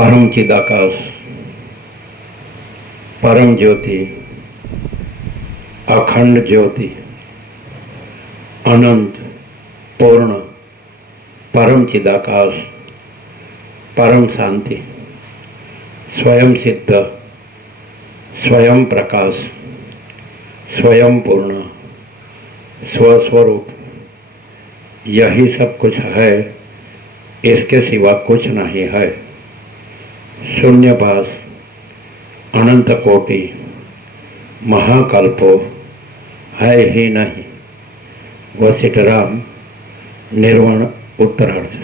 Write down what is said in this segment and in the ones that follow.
परम चिदाकाश, परम ज्योति, अखंड ज्योति, अनंत पूर्ण परम चिदाकाश, परम शांति, स्वयं सिद्ध, स्वयं प्रकाश, स्वयं पूर्ण, स्वस्वरूप, यही सब कुछ है, इसके सिवा कुछ नहीं है। शून्यभास, अनंत कोटि, महाकल्पो है ही नहीं। वशिष्ठराम, निर्वाण उत्तरार्थ।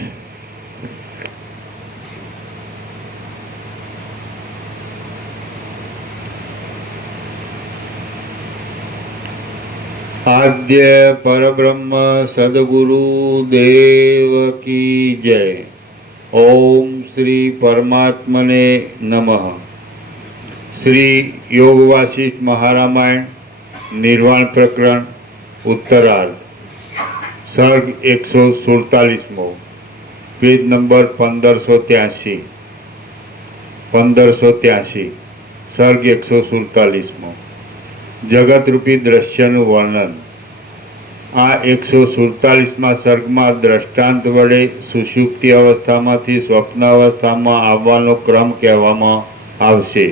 आद्य परब्रह्म सद्गुरु देव की जय। ओम श्री परमात्मने नमः। श्री योग वासिष्ठ महारामायण निर्वाण प्रकरण उत्तरार्ध, सर्ग 147, पेज नंबर 1583, सर्ग 147, जगत रूपी दृश्यનું વર્ણન। આ 147મા સર્ગમાં દ્રષ્ટાંત વડે સુષુપ્તિ અવસ્થામાંથી સ્વપ્ન અવસ્થામાં આવવાનો ક્રમ કહેવામાં આવશે।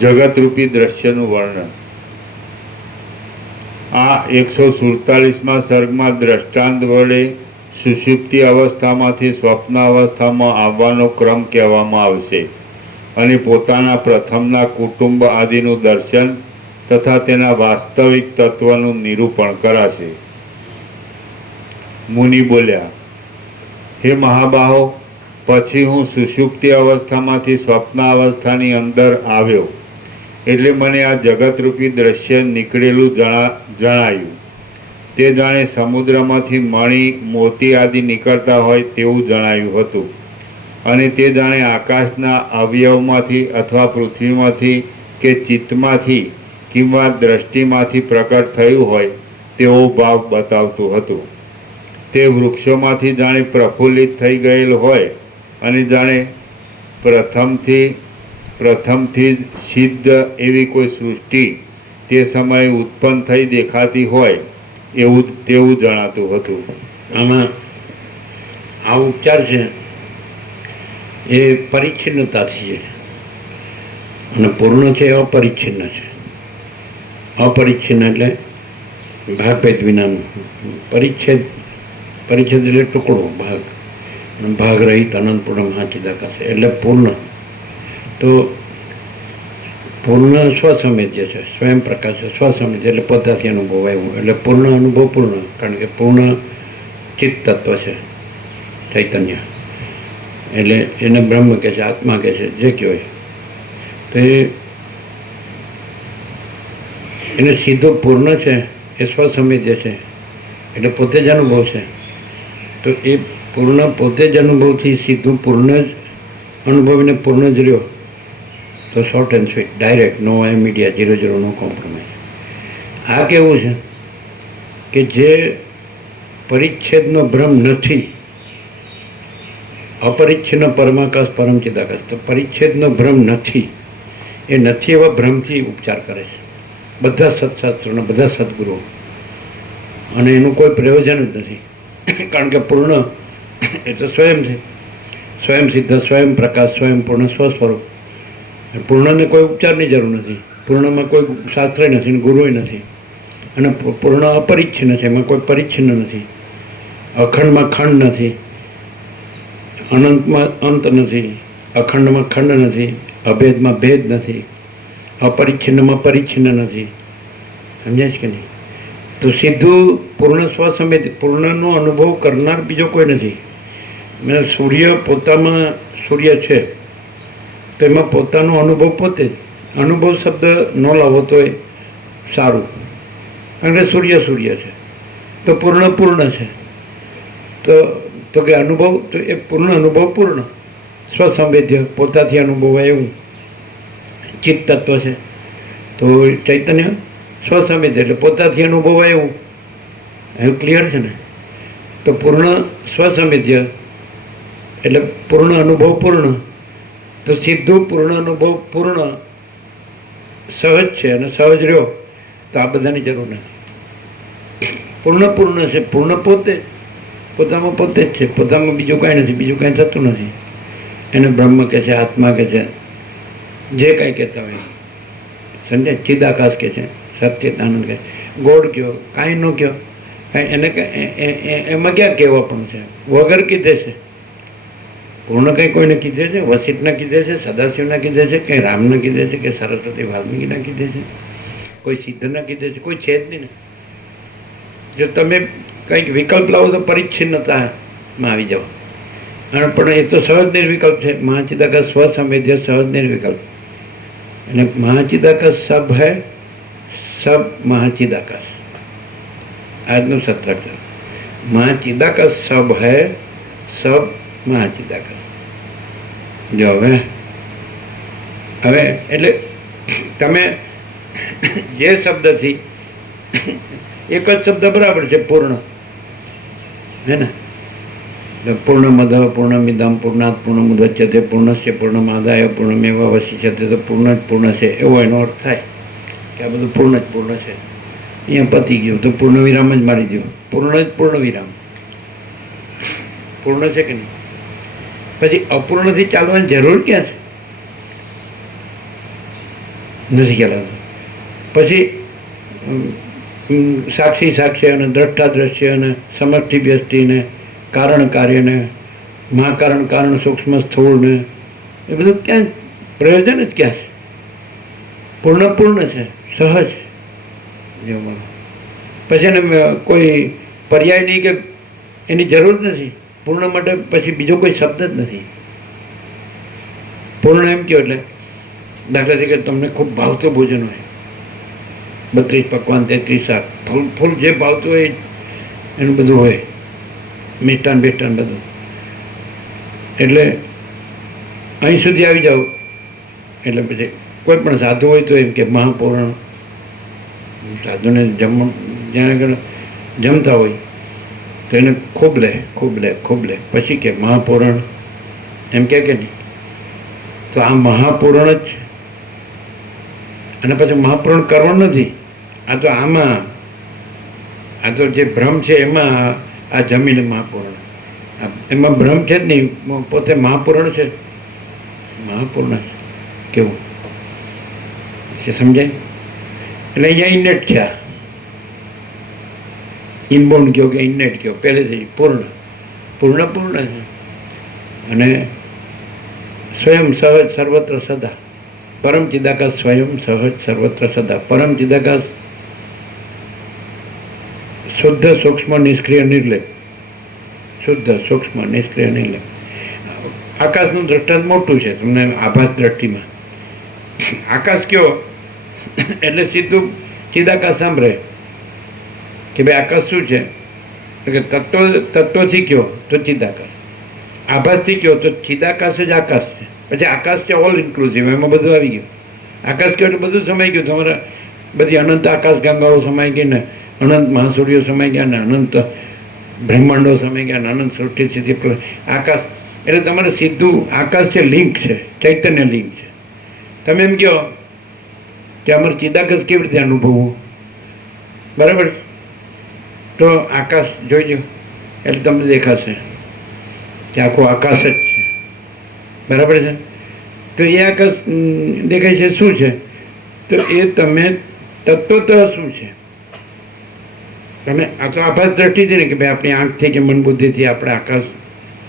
જગતરૂપી દ્રશ્યનું વર્ણન। આ 147મા સર્ગમાં દ્રષ્ટાંત વડે સુષુપ્તિ અવસ્થામાંથી સ્વપ્ન અવસ્થામાં આવવાનો ક્રમ કહેવામાં આવશે અને પોતાના પ્રથમના કુટુંબ આદિનું દર્શન તથા તેના વાસ્તવિક તત્વનું નિરૂપણ કરાશે। મુનિ બોલ્યા, હે મહાબાહો, પછી હું સુષુપ્તિ અવસ્થામાંથી સ્વપ્નાવસ્થાની અંદર આવ્યો એટલે મને આ જગતરૂપી દ્રશ્ય નીકળેલું જણાયું। તે જાણે સમુદ્રમાંથી મણિ મોતી આદિ નીકળતા હોય તેવું જણાયું હતું અને તે જાણે આકાશના અવયવમાંથી અથવા પૃથ્વીમાંથી કે ચિત્તમાંથી કિંવા દ્રષ્ટિમાંથી પ્રકટ થયું હોય તેવો ભાવ બતાવતું હતું। તે વૃક્ષોમાંથી જાણે પ્રફુલ્લિત થઈ ગયેલ હોય અને જાણે પ્રથમથી સિદ્ધ એવી કોઈ સૃષ્ટિ તે સમયે ઉત્પન્ન થઈ દેખાતી હોય તેવું જણાતું હતું। આમાં આ ઉપચાર છે એ પરિચ્છિન્નતાથી છે અને પૂર્ણ છે અપરિચ્છિન્ન છે। અપરિચ્છિન્ન એટલે ભાગભેદ વિનાનું, પરિચ્છેદ એટલે ટુકડો, ભાગ રહિત અનંત પૂર્ણ મહાચિદાકાશ એટલે પૂર્ણ। તો પૂર્ણ સ્વસંવેદ્ય છે, સ્વયં પ્રકાશ છે। સ્વસંવેદ્ય એટલે પોતાથી અનુભવ આવ્યું એટલે પૂર્ણ અનુભવ પૂર્ણ, કારણ કે પૂર્ણ ચિત્ત તત્વ છે, ચૈતન્ય, એટલે એને બ્રહ્મ કહે છે, આત્મા કહે છે, જે કહેવાય। તો એને સીધો પૂર્ણ છે, એ સ્વસંવેદ્ય છે એટલે પોતે જ અનુભવ છે। તો એ પૂર્ણ પોતે જ અનુભવથી સીધું પૂર્ણ જ અનુભવીને પૂર્ણ જ રહ્યો તો short and sweet, direct, no media, 0 no compromise. આ કેવું છે કે જે પરિચ્છેદનો ભ્રમ નથી, અપરિચ્છિન્ન પરમાકાશ પરમ ચિદાકાશ, તો પરિચ્છેદનો ભ્રમ નથી, એ નથી એવા ભ્રમથી ઉપચાર કરે છે બધા સત્શાસ્ત્રોના, બધા સદગુરુઓ, અને એનું કોઈ પ્રયોજન જ નથી કારણ કે પૂર્ણ એ તો સ્વયં છે, સ્વયં સિદ્ધ, સ્વયં પ્રકાશ, સ્વયં પૂર્ણ, સ્વસ્વરૂપ। પૂર્ણને કોઈ ઉપચારની જરૂર નથી, પૂર્ણમાં કોઈ શાસ્ત્ર નથી, ગુરુએ નથી, અને પૂર્ણ અપરિચ્છિન્ન છે, એમાં કોઈ પરિચ્છિન્ન નથી, અખંડમાં ખંડ નથી, અનંતમાં અંત નથી, અખંડમાં ખંડ નથી, અભેદમાં ભેદ નથી, અપરિચ્છિન્નમાં પરિચ્છિન્ન નથી। સમજાય છે કે નહીં? તો સીધું પૂર્ણ સ્વસંવેદ, પૂર્ણનો અનુભવ કરનાર બીજો કોઈ નથી। સૂર્ય પોતામાં સૂર્ય છે તો એમાં પોતાનો અનુભવ પોતે જ, અનુભવ શબ્દ ન લાવો તો એ સારું, કારણ કે સૂર્ય છે તો પૂર્ણ છે। તો કે અનુભવ, તો એ પૂર્ણ અનુભવ પૂર્ણ સ્વસંવેદ્ય, પોતાથી અનુભવાય એવું ચિત્ત તત્વ છે। તો ચૈતન્ય સ્વસંવેદ્ય એટલે પોતાથી અનુભવાય એવું, ક્લિયર છે ને? તો પૂર્ણ સ્વસંવેદ્ય એટલે પૂર્ણ અનુભવ પૂર્ણ, તો સીધું પૂર્ણ અનુભવ પૂર્ણ સહજ છે અને સહજ રહ્યો તો આ બધાની જરૂર નથી. પૂર્ણ છે, પૂર્ણ પોતે પોતામાં પોતે જ છે, પોતામાં બીજું કાંઈ નથી, બીજું કાંઈ થતું નથી. એને બ્રહ્મ કહે છે, આત્મા કહે છે, જે કાંઈ કહેતા હોય સમજે, ચિદાકાશ કહે છે, સચ્ચિદાનંદ કહે, ગોળ કયો, કાંઈ ન કયો, કાંઈ એને એમાં ક્યાં કહેવા પણ છે, વગર કીધે છે. પૂર્ણ કંઈ કોઈને કીધે છે, વસિષ્ઠના કીધે છે, સદાશિવના કીધે છે, કંઈ રામના કીધે છે, કે સરસ્વતી વાલ્મીકીના કીધે છે, કોઈ સિદ્ધના કીધે છે, કોઈ છે જ નહીં ને. જો તમે કંઈક વિકલ્પ લાવો તો પરિચ્છિન્નતામાં આવી જાઓ. અને પણ એ તો સહજ નિર્વિકલ્પ છે. મહાચિદાકાશ સ્વસંવેદ્ય સહજ નિર્વિકલ્પ, અને મહાચિદાકાશ સબ હૈ, સબ મહાચિદાકાશ. આજનું સત્ર છે મહાચિદાકાશ સબ હૈ, સબ મહાચિદાકાશ. જો હવે એટલે તમે જે શબ્દથી એક જ શબ્દ બરાબર છે, પૂર્ણ, હે ને? પૂર્ણમદ પૂર્ણમિદમ પૂર્ણાત પૂર્ણમુદચ્યતે પૂર્ણસ્ય પૂર્ણમાદાય પૂર્ણમેવાવશિષ્યતે. તો પૂર્ણ જ પૂર્ણ છે એવો એનો અર્થ થાય કે આ બધું પૂર્ણ જ પૂર્ણ છે. અહીંયા પતી ગયું તો પૂર્ણ વિરામ જ મારી દો. પૂર્ણ જ પૂર્ણ વિરામ પૂર્ણ છે કે નહીં? પછી અપૂર્ણથી ચાલવાની જરૂર ક્યાં છે? નથી ખ્યાલ આવતો. પછી સાક્ષી સાક્ષ્ય અને દ્રષ્ટા દ્રશ્ય અને સમર્થી વ્યષ્ટિને કારણ કાર્યને મહાકારણ કારણ સૂક્ષ્મ સ્થૂળને એ બધું ક્યાં પ્રયોજન જ ક્યાં છે? પૂર્ણ પૂર્ણ છે, સહજ. પછી એને કોઈ પર્યાય નહીં કે એની જરૂર નથી. પૂર્ણ માટે પછી બીજો કોઈ શબ્દ જ નથી. પૂર્ણ એમ કહો એટલે દાખલા તરીકે તમને ખૂબ ભાવતું ભોજન હોય, 32 પકવાન 33 શાક, ફૂલ જે ભાવતું હોય એનું બધું હોય, મિષ્ટાન બિષ્ટાન બધું. એટલે અહીં સુધી આવી જાઓ એટલે પછી કોઈ પણ સાધુ હોય તો એમ કે મહાપૂર્ણ. સાધુને જ્યાં આગળ જમતા હોય તો એને ખૂબ લે પછી કે મહાપૂર્ણ એમ કે નહીં? તો આ મહાપૂર્ણ જ છે. અને પછી મહાપૂર્ણ કરવાનું નથી. આ તો આમાં આ તો જે ભ્રમ છે એમાં આ જમીન મહાપૂર્ણ, એમાં ભ્રમ છે જ નહીં, પોતે મહાપૂર્ણ છે. મહાપૂર્ણ કેવું છે સમજાય? એટલે અહીંયા ઇનેટ છે, ઇનબોર્ન કહો કે ઇનેટ કહો, પહેલેથી પૂર્ણ છે. અને સ્વયં સહજ સર્વત્ર સદા, પરમ ચિદાકાશ સ્વયં સહજ સર્વત્ર સદા. પરમ ચિદાકાશ શુદ્ધ સૂક્ષ્મ નિષ્ક્રિય નિર્લેપ, શુદ્ધ સૂક્ષ્મ નિષ્ક્રિય નિર્લેપ. આકાશનું દ્રષ્ટાંત મોટું છે તમને આભાસ દ્રષ્ટિમાં. આકાશ કયો એટલે સીધું ચિદાકાશ સાંભળે કે ભાઈ આકાશ શું છે, કે તત્વથી કયો તો ચિદાકાશ, આભાસથી કયો તો ચિદાકાશ જ આકાશ છે. પછી આકાશ છે ઓલ ઇન્ક્લુઝિવ, એમાં બધું આવી ગયું. આકાશ કયો એટલે બધું સમાઈ ગયું. તમારા બધી અનંત આકાશ ગંગાઓ સમાઈ ગઈ ને, અનંત મહાસૂર્યો સમાઈ ગયા ને, અનંત બ્રહ્માંડો સમાઈ ગયા ને, અનંત સૃષ્ટિ સ્થિતિ આકાશ. એટલે તમારે સીધું આકાશ છે, લિંક છે, ચૈતન્ય લિંક છે. તમે એમ કહો કે અમારે ચિદાકાશ કેવી રીતે અનુભવવું, બરાબર? તો આકાશ જોઈજો એટલે તમને દેખાશે કે આખું આકાશ જ છે, બરાબર છે? તો એ આકાશ દેખાય છે શું છે? તો એ તમે તત્વતઃ શું છે? તમે આ તો આભાસ દ્રષ્ટિથી ને કે ભાઈ આપણી આંખથી કે મન બુદ્ધિથી આપણે આકાશ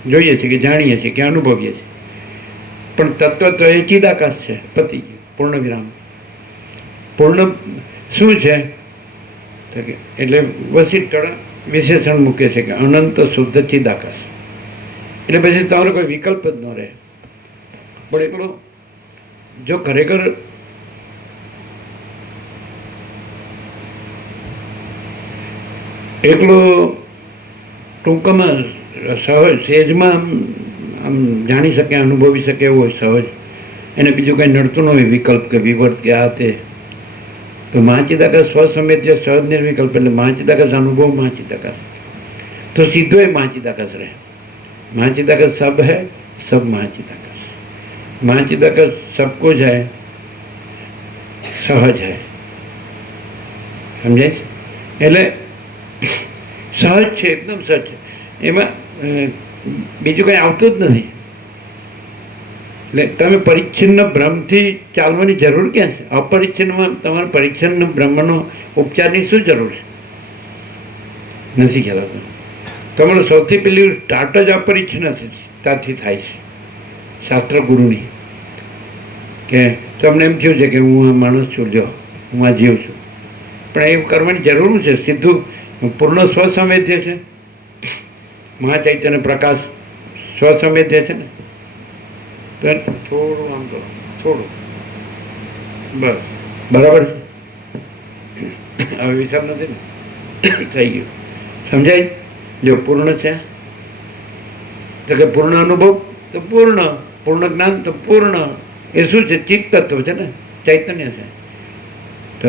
જોઈએ છીએ કે જાણીએ છીએ કે અનુભવીએ છીએ, પણ તત્વતઃ એ ચિદાકાશ છે. પતિ પૂર્ણ વિરામ. પૂર્ણ શું છે? તો કે એટલે વસિષ્ઠ વિશેષણ મૂકે છે કે અનંત શુદ્ધ ચિદાકાશ. એટલે પછી તમારો કોઈ વિકલ્પ જ ન રહે. પણ એટલું જો ખરેખર એકલો ટૂંકમાં સહજ સહેજમાં આમ જાણી શકે, અનુભવી શકે એવું હોય સહજ, એને બીજું કંઈ નડતું ન હોય વિકલ્પ કે વિવર્ત કે આ તે. તો મહાચિદાકાશ સ્વસંવેદ્ય સહજ નિર્વિકલ્પ એટલે મહાચિદાકાશ અનુભવ મહાચિદાકાશ. तो सीधो ही महाचिदाकाश रहे। महाचिदाकाश सब है, सब महाचिदाकाश। महाचिदाकाश सब कुछ है, सहज है। समझे? એટલે સહજ છે, એકદમ સહજ છે, એમાં બીજું કંઈ આવતું જ નથી. એટલે તમે પરિચ્છિન્ન બ્રહ્મથી ચાલવાની જરૂર ક્યાં છે? અપરિચ્છિન્નમાં તમારે પરિચ્છિન્ન બ્રહ્મનો ઉપચારની શું જરૂર છે? નથી ખ્યાલ આવતો. તમારું સૌથી પહેલી સ્ટાર્ટ જ અપરિચ્છિન્નતાથી થાય છે, શાસ્ત્ર ગુરુની. કે તમને એમ થયું છે કે હું આ માણસ છું, જો હું આ જીવ છું, પણ એવું કરવાની જરૂર છે. સીધું પૂર્ણ સ્વસંવેદ્ય છે. મહાચૈતન્ય પ્રકાશ સ્વસંવેદ્ય છે ને. તો થોડું આમ કરો, થોડું બસ બરાબર છે. હવે વિચાર નથી ને, થઈ ગયું. સમજાય? જો પૂર્ણ છે તો કે પૂર્ણ અનુભવ તો પૂર્ણ, પૂર્ણ જ્ઞાન તો પૂર્ણ. એ શું છે? ચિત્ત તત્વ છે ને, ચૈતન્ય છે. તો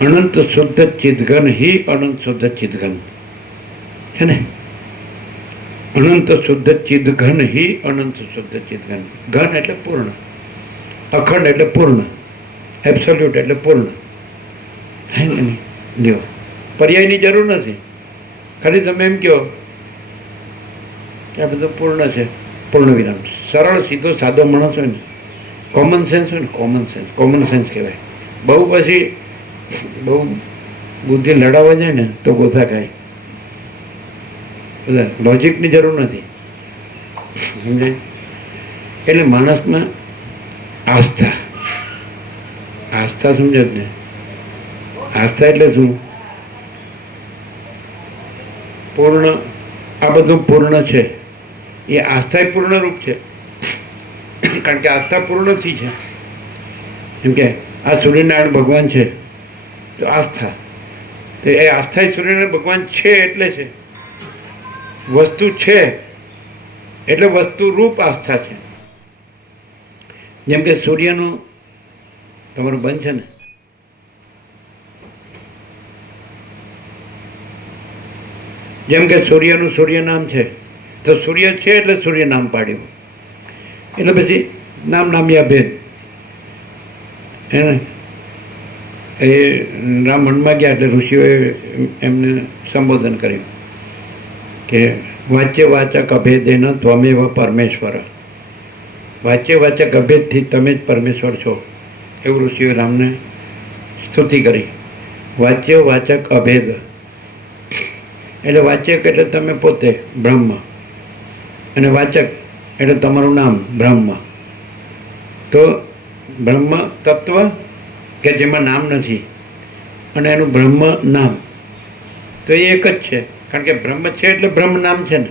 અનંત શુદ્ધ ચિદઘન હિ અનંત શુદ્ધ ચિદઘન છે ને. અનંત શુદ્ધ ચિદઘન હિ અનંત શુદ્ધ ચિદઘન. ઘન એટલે પૂર્ણ, અખંડ એટલે પૂર્ણ, એબ્સોલ્યુટ એટલે પૂર્ણ. હે ને? લ્યો, પર્યાયની જરૂર નથી. ખાલી તમે એમ કહો કે આ બધું પૂર્ણ છે, પૂર્ણ વિરામ. સરળ સીધો સાદો માણસ હોય ને, કોમન સેન્સ હોય ને, કોમન સેન્સ કહેવાય. બહુ પછી બહુ બુદ્ધિ લડાવવા જાય ને તો ગોથા ખાય. બધા લોજિકની જરૂર નથી. સમજાય? એટલે માણસમાં આસ્થા, આસ્થા સમજો જ ને. આસ્થા એટલે શું? પૂર્ણ, આ બધું પૂર્ણ છે. એ આસ્થા પૂર્ણ રૂપ છે, કારણ કે આસ્થા પૂર્ણથી છે. એમ કે આ સૂર્યનારાયણ ભગવાન છે તો આસ્થા, તો એ આસ્થા સૂર્યનારાયણ ભગવાન છે એટલે છે. વસ્તુ છે એટલે વસ્તુ રૂપ આસ્થા છે. જેમ કે સૂર્યનું તમારું બંધ છે ને, જેમ કે સૂર્યનું સૂર્ય નામ છે, તો સૂર્ય છે એટલે સૂર્ય નામ પાડ્યું. એટલે પછી નામ નામ્યા ભેદ. એને એ રામવનમાં ગયા એટલે ઋષિઓએ એમને સંબોધન કર્યું કે વાચ્ય વાચક અભેદેન ત્વમેવ પરમેશ્વર. વાચ્ય વાચક અભેદથી તમે જ પરમેશ્વર છો, એવું ઋષિઓએ રામને સ્તુતિ કરી. વાચ્ય વાચક અભેદ એટલે વાચક એટલે તમે પોતે બ્રહ્મ, અને વાચક એટલે તમારું નામ બ્રહ્મ. તો બ્રહ્મ તત્વ કે જેમાં નામ નથી, અને એનું બ્રહ્મ નામ, તો એ એક જ છે. કારણ કે બ્રહ્મ છે એટલે બ્રહ્મ નામ છે ને,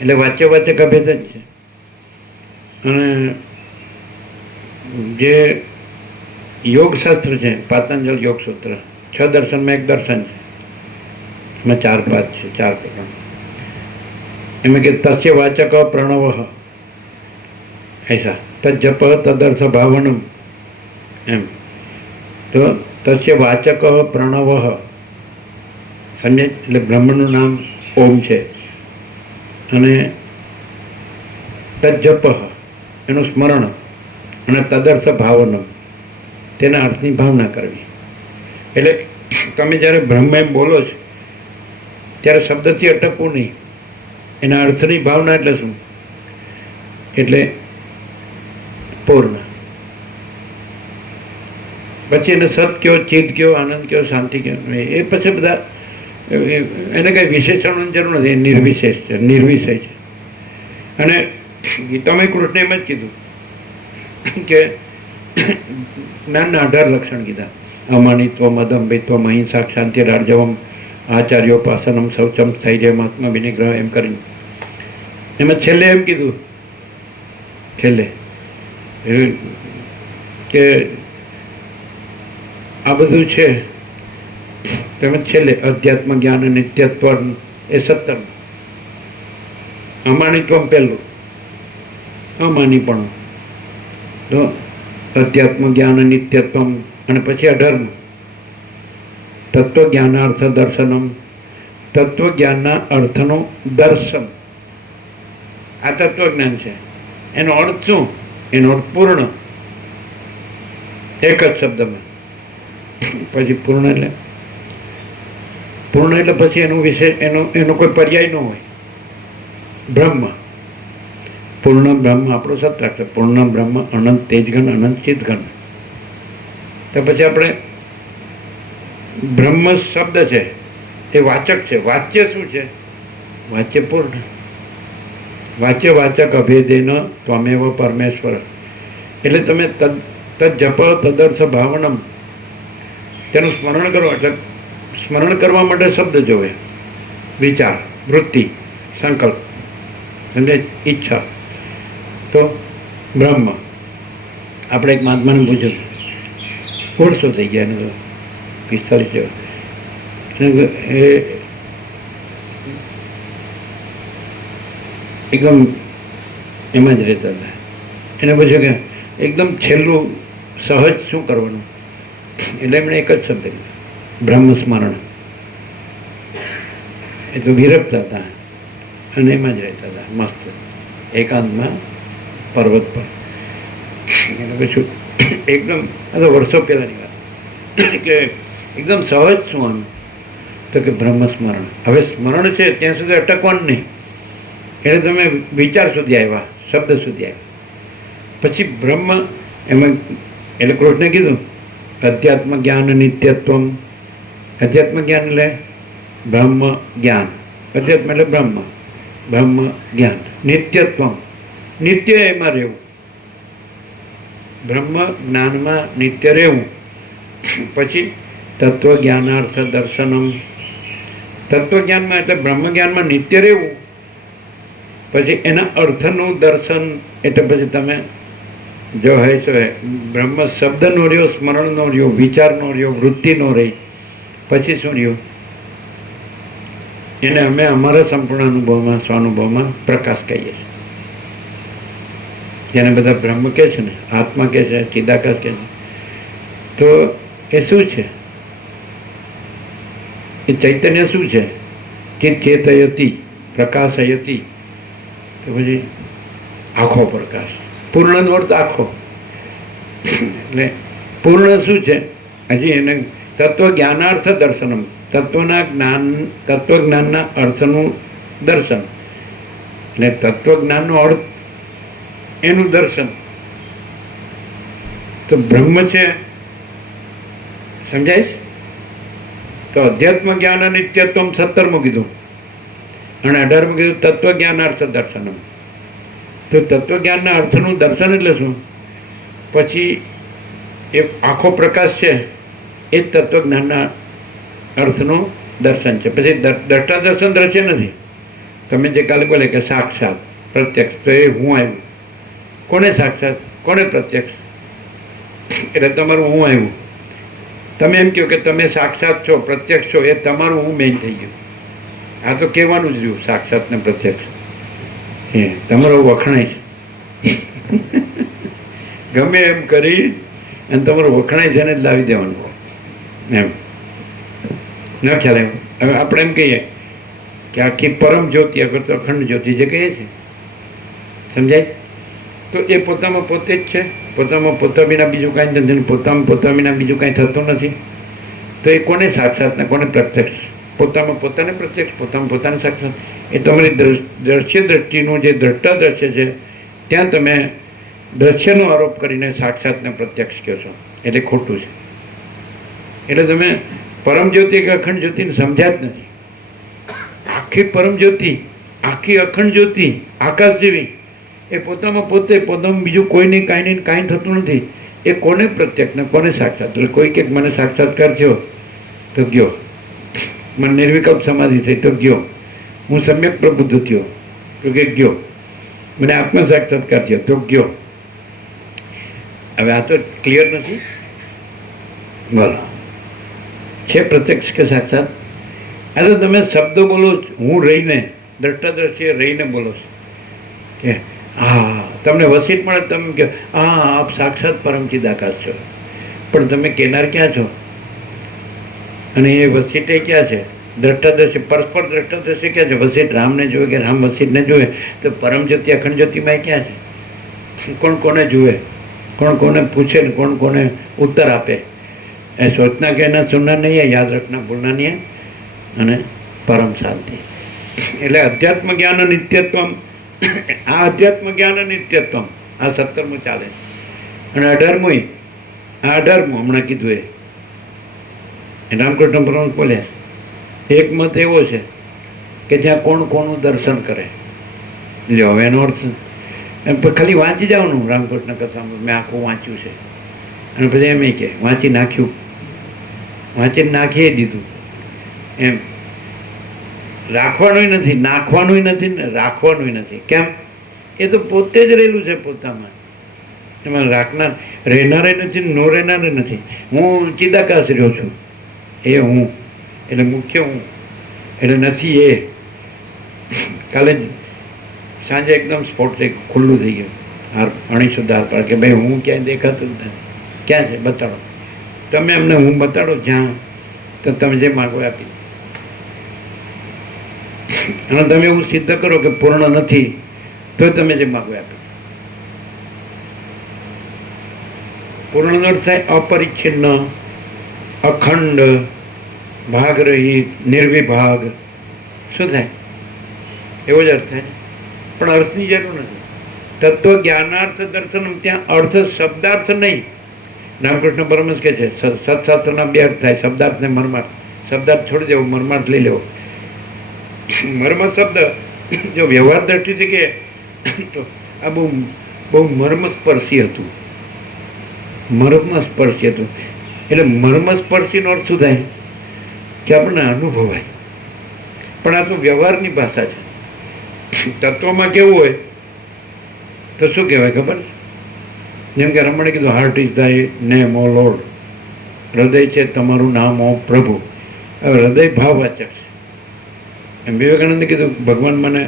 એટલે વાચ્ય વાચક અભેદ જ છે. અને જે યોગશાસ્ત્ર છે, પાતંજલ યોગ સૂત્ર, 6 દર્શનમાં એક દર્શન છે, એમાં 4 પાદ છે, 4 પ્રકરણ. એમાં કે તસ્ય વાચક પ્રણવ એસા તજપ તદર્થ ભાવનમ, એમ. તો તસ્ય વાચક પ્રણવ, સમજે? એટલે બ્રહ્મનું નામ ઓમ છે, અને તજપ એનું સ્મરણ, અને તદર્થ ભાવનમ તેના અર્થની ભાવના કરવી. એટલે તમે જ્યારે બ્રહ્મ એમ બોલો છો ત્યારે શબ્દથી અટકવું નહીં. એના અર્થની ભાવના એટલે શું? એટલે પૂર્ણ. પછી એને સત કયો, ચિત્ત કયો, આનંદ કયો, શાંતિ કયો, એ પછી બધા એને કંઈ વિશેષણોની જરૂર નથી. એ નિર્વિશેષ છે, નિર્વિષય છે. અને ગીતામાં કૃષ્ણે એમ જ કીધું કે જ્ઞાનના 18 લક્ષણ કીધા. અમાનિત્વ, મદંભિત્વ, અહિંસા, ક્ષાંતિ, રાર્જવમ, આચાર્યોપાસનમ, શૌચમ, સ્થૈર્યમ, આત્મ વિનિગ્રહ, એમ કરીને. એમાં છેલ્લે એમ કીધું, છેલ્લે કે આ બધું છે. તેમજ છેલ્લે અધ્યાત્મ જ્ઞાન, નિત્યત્વ, એ 17. અમાનિત્વમ પહેલું, અમાનીપણું. તો અધ્યાત્મ જ્ઞાન, નિત્યત્વમ, અને પછી 18મું તત્વ જ્ઞાનાર્થ દર્શનમ, તત્વજ્ઞાનના અર્થનું દર્શન. આ તત્વજ્ઞાન છે. એનો અર્થ શું? એનો અર્થ પૂર્ણ, એક જ શબ્દમાં. પછી પૂર્ણ એટલે પછી એનું વિશે એનો કોઈ પર્યાય ન હોય. બ્રહ્મ, પૂર્ણ બ્રહ્મ આપણો સત્રાક્ષ છે. પૂર્ણ બ્રહ્મ, અનંત તેજઘન, અનંત ચિત્તઘન. તો પછી આપણે બ્રહ્મ શબ્દ છે એ વાચક છે. વાચ્ય શું છે? વાચ્ય પૂર્ણ. વાચ્ય વાચક અભેદેન ત્વમેવ પરમેશ્વર. એટલે તમે તજ્જપ તદર્થ ભાવનમ, તેનું સ્મરણ કરો. એટલે સ્મરણ કરવા માટે શબ્દ જોવે. વિચાર, વૃત્તિ, સંકલ્પ, સમજાય? ઈચ્છા. તો બ્રહ્મ. આપણે એક મહાત્માને પૂછ્યું, 1600 થઈ ગયા એને તો, 45 જેવા. એ એકદમ એમાં જ રહેતા હતા. એને પૂછ્યું કે એકદમ છેલ્લું સહજ શું કરવાનું? એટલે એમણે એક જ શબ્દ કીધો, બ્રહ્મ સ્મરણ. એ તો વિરક્તા હતા અને એમાં જ રહેતા હતા મસ્ત એકાંતમાં પર્વત પર. એને પૂછ્યું એકદમ, આ તો વર્ષો પહેલાંની વાત, કે એકદમ સહજ શું આમ? તો કે બ્રહ્મ સ્મરણ. હવે સ્મરણ છે ત્યાં સુધી અટકવાનું નહીં. એટલે તમે વિચાર સુધી આવ્યા, શબ્દ સુધી આવ્યા, પછી બ્રહ્મ એમાં. એટલે કૃષ્ણે કીધું અધ્યાત્મ જ્ઞાન નિત્યત્વમ. અધ્યાત્મ જ્ઞાન એટલે બ્રહ્મ જ્ઞાન. અધ્યાત્મ એટલે બ્રહ્મ, બ્રહ્મ જ્ઞાન. નિત્યત્વમ, નિત્ય એમાં રહેવું. બ્રહ્મ જ્ઞાનમાં નિત્ય રહેવું. પછી તત્વ જ્ઞાનાર્થ દર્શનમ. તત્વજ્ઞાનમાં એટલે બ્રહ્મ જ્ઞાનમાં નિત્ય રહેવું. પછી એના અર્થનું દર્શન. એટલે પછી તમે જો હોય તો બ્રહ્મ શબ્દનો રહ્યો, સ્મરણનો રહ્યો, વિચારનો રહ્યો, વૃત્તિનો રહી. પછી શું રહ્યું? એને અમે અમારા સંપૂર્ણ અનુભવમાં, સ્વાનુભવમાં પ્રકાશ કહીએ છીએ. જેને બધા બ્રહ્મ કહે છે ને, આત્મા કહે છે, ચિદાકાશ કહે છે. તો એ શું છે? એ ચૈતન્ય શું છે? કે ચેતયતી, પ્રકાશયતી. તો પછી આખો પ્રકાશ. પૂર્ણનો અર્થ આખો. એટલે પૂર્ણ શું છે? હજી એને તત્વ જ્ઞાનાર્થ દર્શનમ. તત્વજ્ઞાનના અર્થનું દર્શન. એટલે તત્વજ્ઞાનનો અર્થ એનું દર્શન. તો બ્રહ્મ છે, સમજાય છે? તો અધ્યાત્મ જ્ઞાન નિત્યત્વમ 17મું કીધું અને 18મું કીધું તત્વજ્ઞાનાર્થ દર્શનમ. તો તત્વજ્ઞાનના અર્થનું દર્શન એટલે શું? પછી એ આખો પ્રકાશ છે એ જ તત્વજ્ઞાનના અર્થનું દર્શન છે. પછી દ્રષ્ટા દર્શન દ્રશ્ય નથી. તમે જે કાલે બોલે કે સાક્ષાત પ્રત્યક્ષ, તો એ હું આવ્યું. કોને સાક્ષાત, કોને પ્રત્યક્ષ? એટલે તમારું હું આવ્યું. તમે એમ કહો કે તમે સાક્ષાત છો, પ્રત્યક્ષ છો, એ તમારું હું મેઇન થઈ ગયું. આ તો કહેવાનું જ રહ્યું, સાક્ષાત ને પ્રત્યક્ષ. એ તમારો વખણાય છે. ગમે એમ કરી અને તમારું વખણાય છે ને જ લાવી દેવાનું એમ. ન ખ્યાલ એમ. હવે આપણે એમ કહીએ કે આખી પરમ જ્યોતિ આગળ તો અખંડ જ્યોતિ જે કહીએ છીએ, સમજાય? તો એ પોતામાં પોતે જ છે. પોતામાં પોતા વિના બીજું કાંઈ નથી. પોતામાં પોતા વિના બીજું કાંઈ થતું નથી. તો એ કોને સાક્ષાત ને કોને પ્રત્યક્ષ? પોતામાં પોતાને પ્રત્યક્ષ, પોતામાં પોતાને સાક્ષાત. એ તમારી દ્રશ્ય દ્રષ્ટિનું જે દ્રષ્ટા દ્રશ્ય છે ત્યાં તમે દ્રશ્યનો આરોપ કરીને સાક્ષાતને પ્રત્યક્ષ કહો છો. એટલે ખોટું છે. એટલે તમે પરમ જ્યોતિ કે અખંડ જ્યોતિને સમજ્યા જ નથી. આખી પરમ જ્યોતિ, આખી અખંડ જ્યોતિ, આકાશ જેવી, એ પોતામાં પોતે, પોતામાં બીજું કોઈ નહીં, કાંઈ નહીં, કાંઈ થતું નથી. એ કોને પ્રત્યક્ષ ને કોને સાક્ષાત? એટલે કોઈ કે મને સાક્ષાત્કાર થયો તો ગયો, મને નિર્વિકલ્પ સમાધિ થઈ તો ગયો, હું સમ્યક પ્રબુદ્ધ થયો તો કે ગયો, મને આત્મ સાક્ષાત્કાર થયો તો ગયો. હવે આ તો ક્લિયર નથી. બોલો, છે પ્રત્યક્ષ કે સાક્ષાત? આ તો તમે શબ્દો બોલો, હું રહીને, દ્રષ્ટા દ્રષ્ટિએ રહીને બોલો છો કે હા, તમને વસીત મળે, તમે કે હા આપ સાક્ષાત પરમચિદ આકાશ છો. પણ તમે કેનાર ક્યાં છો? અને એ વસીટે ક્યાં છે? દ્રષ્ટાદર્શી પરસ્પર દ્રષ્ટાદર્શી ક્યાં છે? વસીઠ રામને જુએ કે રામ વસીઠને જુએ? તો પરમ જ્યોતિ અખંડ જ્યોતિમાં ક્યાં છે? કોણ કોને જુએ, કોણ કોને પૂછે ને કોણ કોને ઉત્તર આપે? એ સોચના કે એના સુનના નહીં है, યાદ રખના ભૂલના નહીં है, અને પરમ શાંતિ. એટલે અધ્યાત્મ જ્ઞાન નિત્યત્વમ, આ અધ્યાત્મ જ્ઞાન નિત્યત્વમ, આ 17મું ચાલે. અને 18મું, આ 18મું હમણાં કીધું એ રામકૃષ્ણ પરમહંસ બોલ્યા, એક મત એવો છે કે જ્યાં કોણ કોનું દર્શન કરે. લ્યો હવે એનો અર્થ એમ ખાલી વાંચી જવાનું રામકૃષ્ણ કથામાં, મેં આખું વાંચ્યું છે, અને પછી એમ કે વાંચી નાખ્યું, વાંચીને નાખી દીધું એમ. રાખવાનું નથી, નાખવાનું નથી ને રાખવાનું નથી. કેમ? એ તો પોતે જ રહેલું છે પોતામાં. એમાં રાખનાર રહેનારે નથી, નો રહેનારે નથી. હું ચિદાકાશ રહ્યો છું, એ હું, એટલે મુખ્ય હું, એટલે નથી એ. કાલે સાંજે એકદમ સ્પોટ થઈ ખુલ્લું થઈ ગયું, 800 ધાર પર કે ભાઈ હું ક્યાંય દેખાતું જ નથી. ક્યાં છે બતાડો, તમે અમને હું બતાડો જ્યાં, તો તમે જે માગો આપી. અને તમે એવું સિદ્ધ કરો કે પૂર્ણ નથી, તો તમે જે માગો આપી. પૂર્ણનો અર્થ થાય અપરિચ્છિન્ન, અખંડ, ભાગરહિત, નિર્વિભાગ. શું થાય? એવો જ અર્થ થાય. પણ અર્થની જરૂર નથી. તત્વ જ્ઞાનાર્થ દર્શન, ત્યાં અર્થ શબ્દાર્થ નહીં. રામકૃષ્ણ પરમહંસ કહે છે સત્શાસ્ત્રના 2 અર્થ થાય, શબ્દાર્થ ને મર્માર્થ. શબ્દાર્થ છોડી દેવો, મર્માર્થ લઈ લેવો. મર્મ શબ્દ જો વ્યવહાર દ્રષ્ટિથી કે તો આ બહુ બહુ મર્મસ્પર્શી હતું, મર્મસ્પર્શી હતું. એટલે મર્મસ્પર્શીનો અર્થ શું થાય? કે આપણને અનુભવાય. પણ આ તો વ્યવહારની ભાષા છે. તત્વમાં કેવું હોય તો શું કહેવાય ખબર? જેમ કે રમણે કીધું, heart is thy name O lord. હૃદય છે તમારું નામ ઓ પ્રભુ. હવે હૃદય ભાવવાચક છે. એમ વિવેકાનંદે કીધું, ભગવાન મને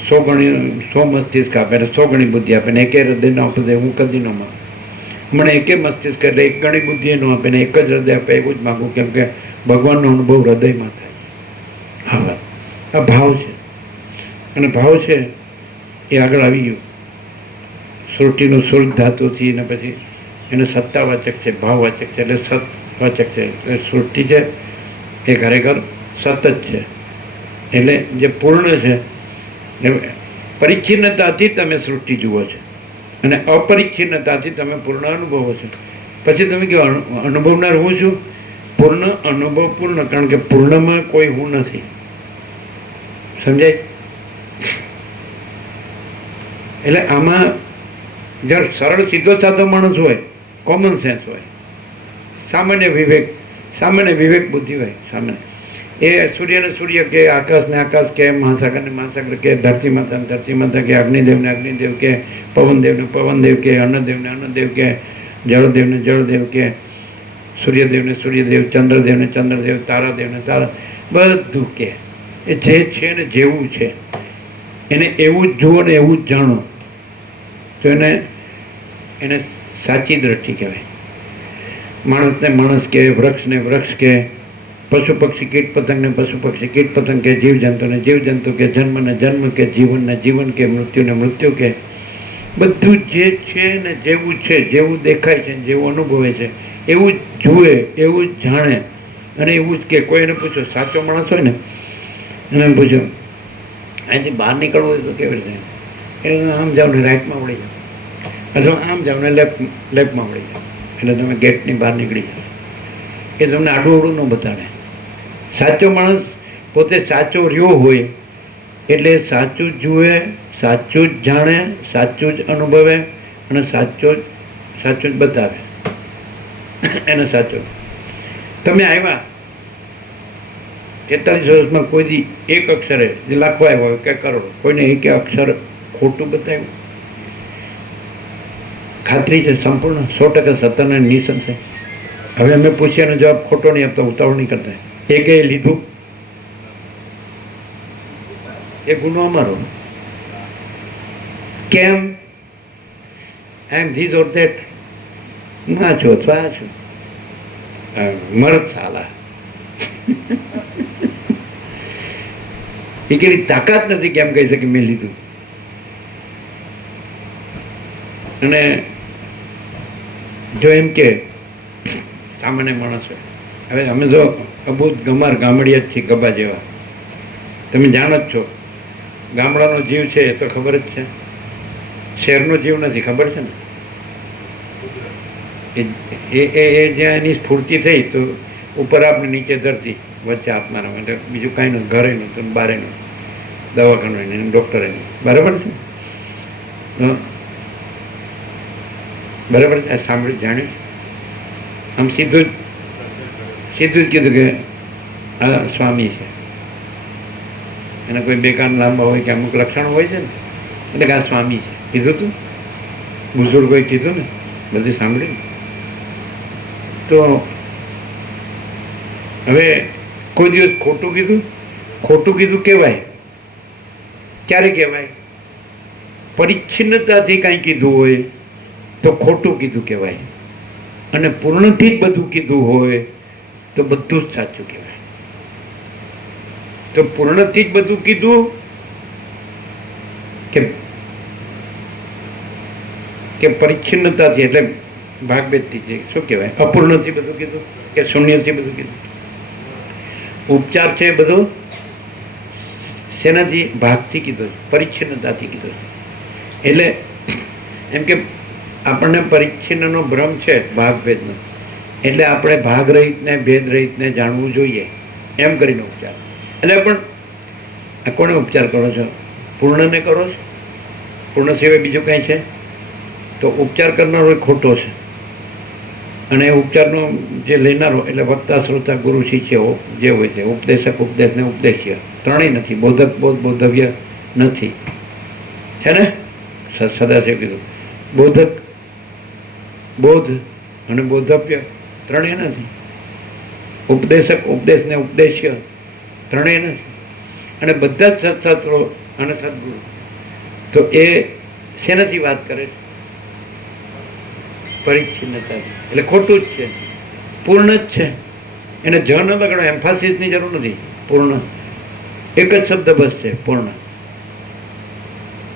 100 ગણી 100 મસ્તિષ્ક આપે, 100 ગણી બુદ્ધિ આપે ને એકે હૃદય ન આપે, હું કદી ન માગું. મને એકે મસ્તિષ્ક એટલે 1 ગણી બુદ્ધિ ન આપે ને એક જ હૃદય આપે, એવું જ માગું. કેમ કે ભગવાનનો અનુભવ હૃદયમાં થાય. હા વાત, આ ભાવ છે. અને ભાવ છે એ આગળ આવી ગયું શ્રુતિનું શુલ્ક ધાતુથી, ને પછી એને સત્તાવાચક છે, ભાવવાચક છે, એટલે સતવાચક છે. એટલે શ્રુતિ છે એ ખરેખર સત જ છે. એટલે જે પૂર્ણ છે, પરિચ્છિન્નતાથી તમે સૃષ્ટિ જુઓ છો અને અપરિચ્છિન્નતાથી તમે પૂર્ણ અનુભવો છો. પછી તમે કહો અનુભવનાર હું છું? પૂર્ણ અનુભવ પૂર્ણ, કારણ કે પૂર્ણમાં કોઈ હું નથી. સમજાય? એટલે આમાં જ્યારે સરળ સીધો સાધો માણસ હોય, કોમન સેન્સ હોય, સામાન્ય વિવેક બુદ્ધિ હોય, સામાન્ય, એ સૂર્યને સૂર્ય કે, આકાશને આકાશ કે, મહાસાગરને મહાસાગર કે, ધરતી માતાને ધરતી માતા કે, અગ્નિદેવને અગ્નિદેવ કે, પવનદેવને પવનદેવ કે, અન્નદેવને અન્નદેવ કે, જળદેવને જળદેવ કે, સૂર્યદેવને સૂર્યદેવ, ચંદ્રદેવને ચંદ્રદેવ, તારાદેવને તારા, બધું કે. એ જે છે ને જેવું છે એને એવું જ જુઓ ને એવું જ જાણો, તો એને સાચી દ્રષ્ટિ કહેવાય. માણસને માણસ કે, વૃક્ષને વૃક્ષ કે, પશુ પક્ષી કીટ પતંગને પશુ પક્ષી કીટ પતંગ કે, જીવજંતુને જીવજંતુ કે, જન્મને જન્મ કે, જીવનને જીવન કે, મૃત્યુને મૃત્યુ કે, બધું જે છે ને જેવું છે, જેવું દેખાય છે, જેવું અનુભવે છે, એવું જ જુએ, એવું જ જાણે અને એવું જ કે. કોઈ એને પૂછો, સાચો માણસ હોય ને, એને પૂછો અહીંથી બહાર નીકળવું હોય તો કેવી રીતે? એટલે આમ જાઓ ને રાઈટમાં વળી જાઓ, અથવા આમ જાઓ ને લેફ્ટમાં વળી જાઓ, એટલે તમે ગેટની બહાર નીકળી જાઓ. એ તમને આડું આડું ન બતાડે. સાચો માણસ પોતે સાચો રહ્યો હોય એટલે સાચું જ જુએ, સાચું જ જાણે, સાચું જ અનુભવે અને સાચું જ બતાવે. એને સાચો. તમે આવ્યા 43 વર્ષમાં કોઈ દી એક અક્ષરે જે લાખો આવ્યો હોય કે કરોડો, કોઈને એક અક્ષર ખોટું બતાવ્યું? ખાતરી છે સંપૂર્ણ 100% સત્તાના નિસંશય. હવે અમે પૂછીએ એનો જવાબ ખોટો નહીં આપતા, ઉતાવળ નહીં કરતા. એક એ લીધું, એ ગુનો અમારો. કેમ? આઈ એમ ધીસ ઓર ધેટ. ના છો અથવા આ છું, મરદ સાલા. એ કેટલી તાકાત નથી કેમ કહી શકે મેં લીધું. અને જો એમ કે સામાન્ય માણસ હોય, હવે અમે જો અબૂત ગમાર ગામડિયા જ છીએ, ગબા જેવા. તમે જાણો જ છો, ગામડાનો જીવ છે એ તો ખબર જ છે, શહેરનો જીવ નથી, ખબર છે ને. એ જ્યાં એની સ્ફૂર્તિ થઈ તો ઉપર આપણે નીચે ધરતી, વચ્ચે આત્માના માટે બીજું કાંઈ નહોતું, ઘરે નહોતું, બારે નહોતું, દવાખાનું નહીં, ડૉક્ટરે નહીં. બરાબર છે, બરાબર છે. સાંભળી જાણ્યું, આમ સીધું જ કીધું કે આ સ્વામી છે. એને કોઈ બે કાન લાંબા હોય કે અમુક લક્ષણો હોય છે ને, એટલે કે આ સ્વામી છે કીધું તું, બુઝુર્ગોએ કીધું ને, બધું સાંભળ્યું. તો હવે કોઈ દિવસ ખોટું કીધું કહેવાય. ક્યારે કહેવાય? પરિચ્છિન્નતાથી કાંઈ કીધું હોય તો ખોટું કીધું કહેવાય, અને પૂર્ણથી જ બધું કીધું હોય તો બધું જ સાચું કહેવાય. તો પૂર્ણથી જ બધું કીધું કે પરિચ્છિન્નતાથી, એટલે ભાગભેદથી છે, શું કહેવાય? અપૂર્ણથી બધું કીધું કે શૂન્યથી બધું કીધું? ઉપચાર છે બધું શેનાથી? ભાગથી કીધો, પરિચ્છિન્નતાથી કીધો. એટલે એમ કે આપણને પરિચ્છિન્નનો ભ્રમ છે, ભાગભેદનો, એટલે આપણે ભાગ રહિતને ભેદ રહિતને જાણવું જોઈએ, એમ કરીને ઉપચાર. એટલે પણ આ કોને ઉપચાર કરો છો? પૂર્ણને કરો છો? પૂર્ણ સિવાય બીજું કાંઈ છે? તો ઉપચાર કરનારો ખોટો છે, અને ઉપચારનો જે લેનારો એટલે વક્તા, શ્રોતા, ગુરુ, શિષ્ય જે હોય છે, ઉપદેશક, ઉપદેશ ને ઉપદેશ્ય ત્રણેય નથી. બોધક, બોધવ્ય નથી, છે ને. સદાશિવ કીધું બોધક, બોધ અને બોધવ્ય ત્રણેય નથી. ઉપદેશક, ઉપદેશ ને ઉપદેશ્ય ત્રણેય નથી. અને બધા જ સત્શાસ્ત્રો અને સદગુરુ તો એ શેનાથી વાત કરે? પરિચ્છિન્નતા. એટલે ખોટું જ છે, પૂર્ણ જ છે. એને જ ન લગાડો, એમ્ફાસિસની જરૂર નથી. પૂર્ણ એક જ શબ્દ બસ છે, પૂર્ણ.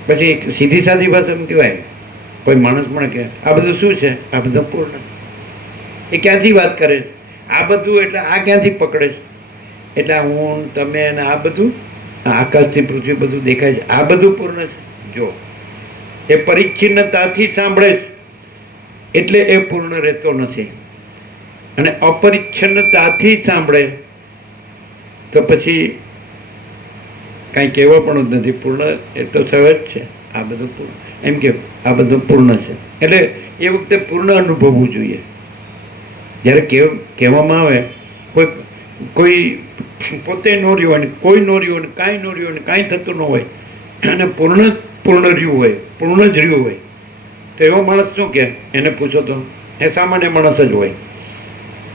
પછી સીધી સાદી ભાષામાં કહેવાય, કોઈ માણસ પણ કે આ બધું શું છે? આ બધું પૂર્ણ. એ ક્યાંથી વાત કરે? આ બધું એટલે આ ક્યાંથી પકડે છે? એટલે હું, તમે અને આ બધું, આકાશથી પૃથ્વી બધું દેખાય છે, આ બધું પૂર્ણ છે. જો એ પરિચ્છિન્નતાથી સાંભળે છે એટલે એ પૂર્ણ રહેતો નથી, અને અપરિચ્છન્નતાથી સાંભળે તો પછી કાંઈ કહેવા પણ જ નથી. પૂર્ણ એ તો સહજ છે, આ બધું પૂર્ણ, એમ કે આ બધું પૂર્ણ છે. એટલે એ વખતે પૂર્ણ અનુભવવું જોઈએ. જ્યારે કહેવામાં આવે કોઈ પોતે નો રહ્યો હોય, કોઈ નો રહ્યો હોય, કાંઈ નો રહ્યો હોય, કાંઈ થતું ન હોય, અને પૂર્ણ રહ્યું હોય, પૂર્ણ જ રહ્યું હોય, તો એવો માણસ શું કે? એને પૂછો તો એ સામાન્ય માણસ જ હોય.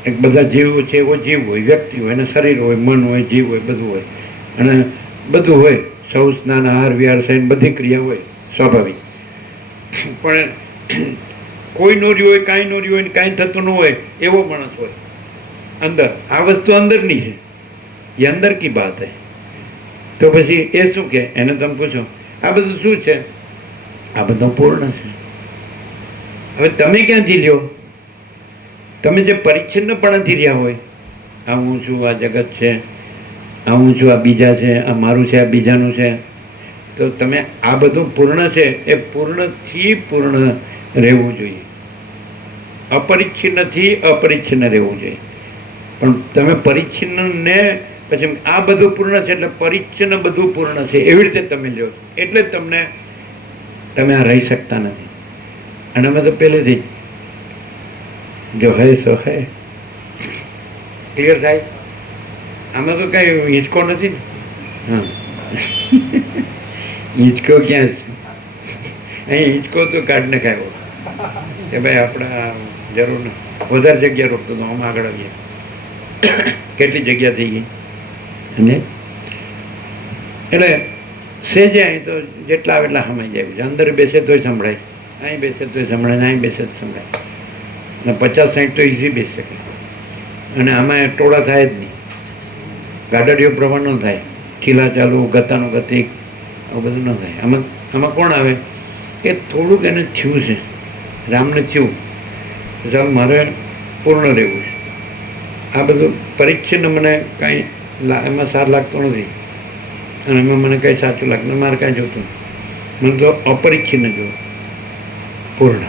એક બધા જીવ છે એવો જીવ હોય, વ્યક્તિ હોય, એને શરીર હોય, મન હોય, જીવ હોય, બધું હોય, અને બધું હોય, સૌ સ્નાન, આહાર, વિહાર સહિત બધી ક્રિયા હોય, સ્વાભાવિક. પણ કોઈ નો રહ્યું હોય, કાંઈ નો રહ્યું હોય, કાંઈ થતું ન હોય, એવો માણસ હોય અંદર. આ વસ્તુ અંદરની છે, એ અંદર કી બાત હે. તો પછી એ શું કે? એને તમે પૂછો આ બધું શું છે? આ બધું પૂર્ણ છે. હવે તમે ક્યાંથી લ્યો? તમે જે પરિચ્છિન્નપણાથી રહ્યા હોય, આ હું છું, આ જગત છે, આ હું છું, આ બીજા છે, આ મારું છે, આ બીજાનું છે, તો તમે આ બધું પૂર્ણ છે એ પૂર્ણથી પૂર્ણ રહેવું જોઈએ, અપરિચ્છિન્નથી અપરિચ્છિન્ન રહેવું જોઈએ. પણ તમે પરિચ્છિન્નને પછી આ બધું પૂર્ણ છે એટલે પરિચ્છિન્ન બધું પૂર્ણ છે એવી રીતે તમે લ્યો, એટલે જ તમે આ રહી શકતા નથી. અને અમે તો પહેલેથી જો હૈ સો હૈ, ક્લિયર થાય. આમાં તો કઈ હિંચકો નથી ને. હા, હિંચકો ક્યાં છે? અહીં હિંચકો તો કાઢ ને ખાયો કે ભાઈ આપણા જરૂર ને વધારે જગ્યા રોકતો તો આમાં આગળ આવીએ. કેટલી જગ્યા થઈ ગઈ. અને એટલે સેજે અહીં તો જેટલા આવે એટલા સમય જાય છે. અંદર બેસે તોય સંભળાય, અહીં બેસે તોય સંભળાય, અહીં બેસે તો સંભળાય. અને 50-60 તો ઇઝી બેસી શકે. અને આમાં ટોળા થાય જ નહીં, ગાડડીઓ પ્રમાણ ન થાય. ચીલા ચાલુ, ગતાનું ગતિક, આવું બધું ન થાય. આમાં આમાં કોણ આવે કે થોડુંક એને થયું છે, રામને થયું, ચાલ મારે પૂર્ણ રહેવું છે. આ બધું પરિચ્છિન્ન મને કાંઈ એમાં સાર લાગતો નથી, અને એમાં મને કંઈ સાચું લાગતું, મારે કાંઈ જોતું મને તો અપરિચ્છિન્ન જો પૂર્ણ,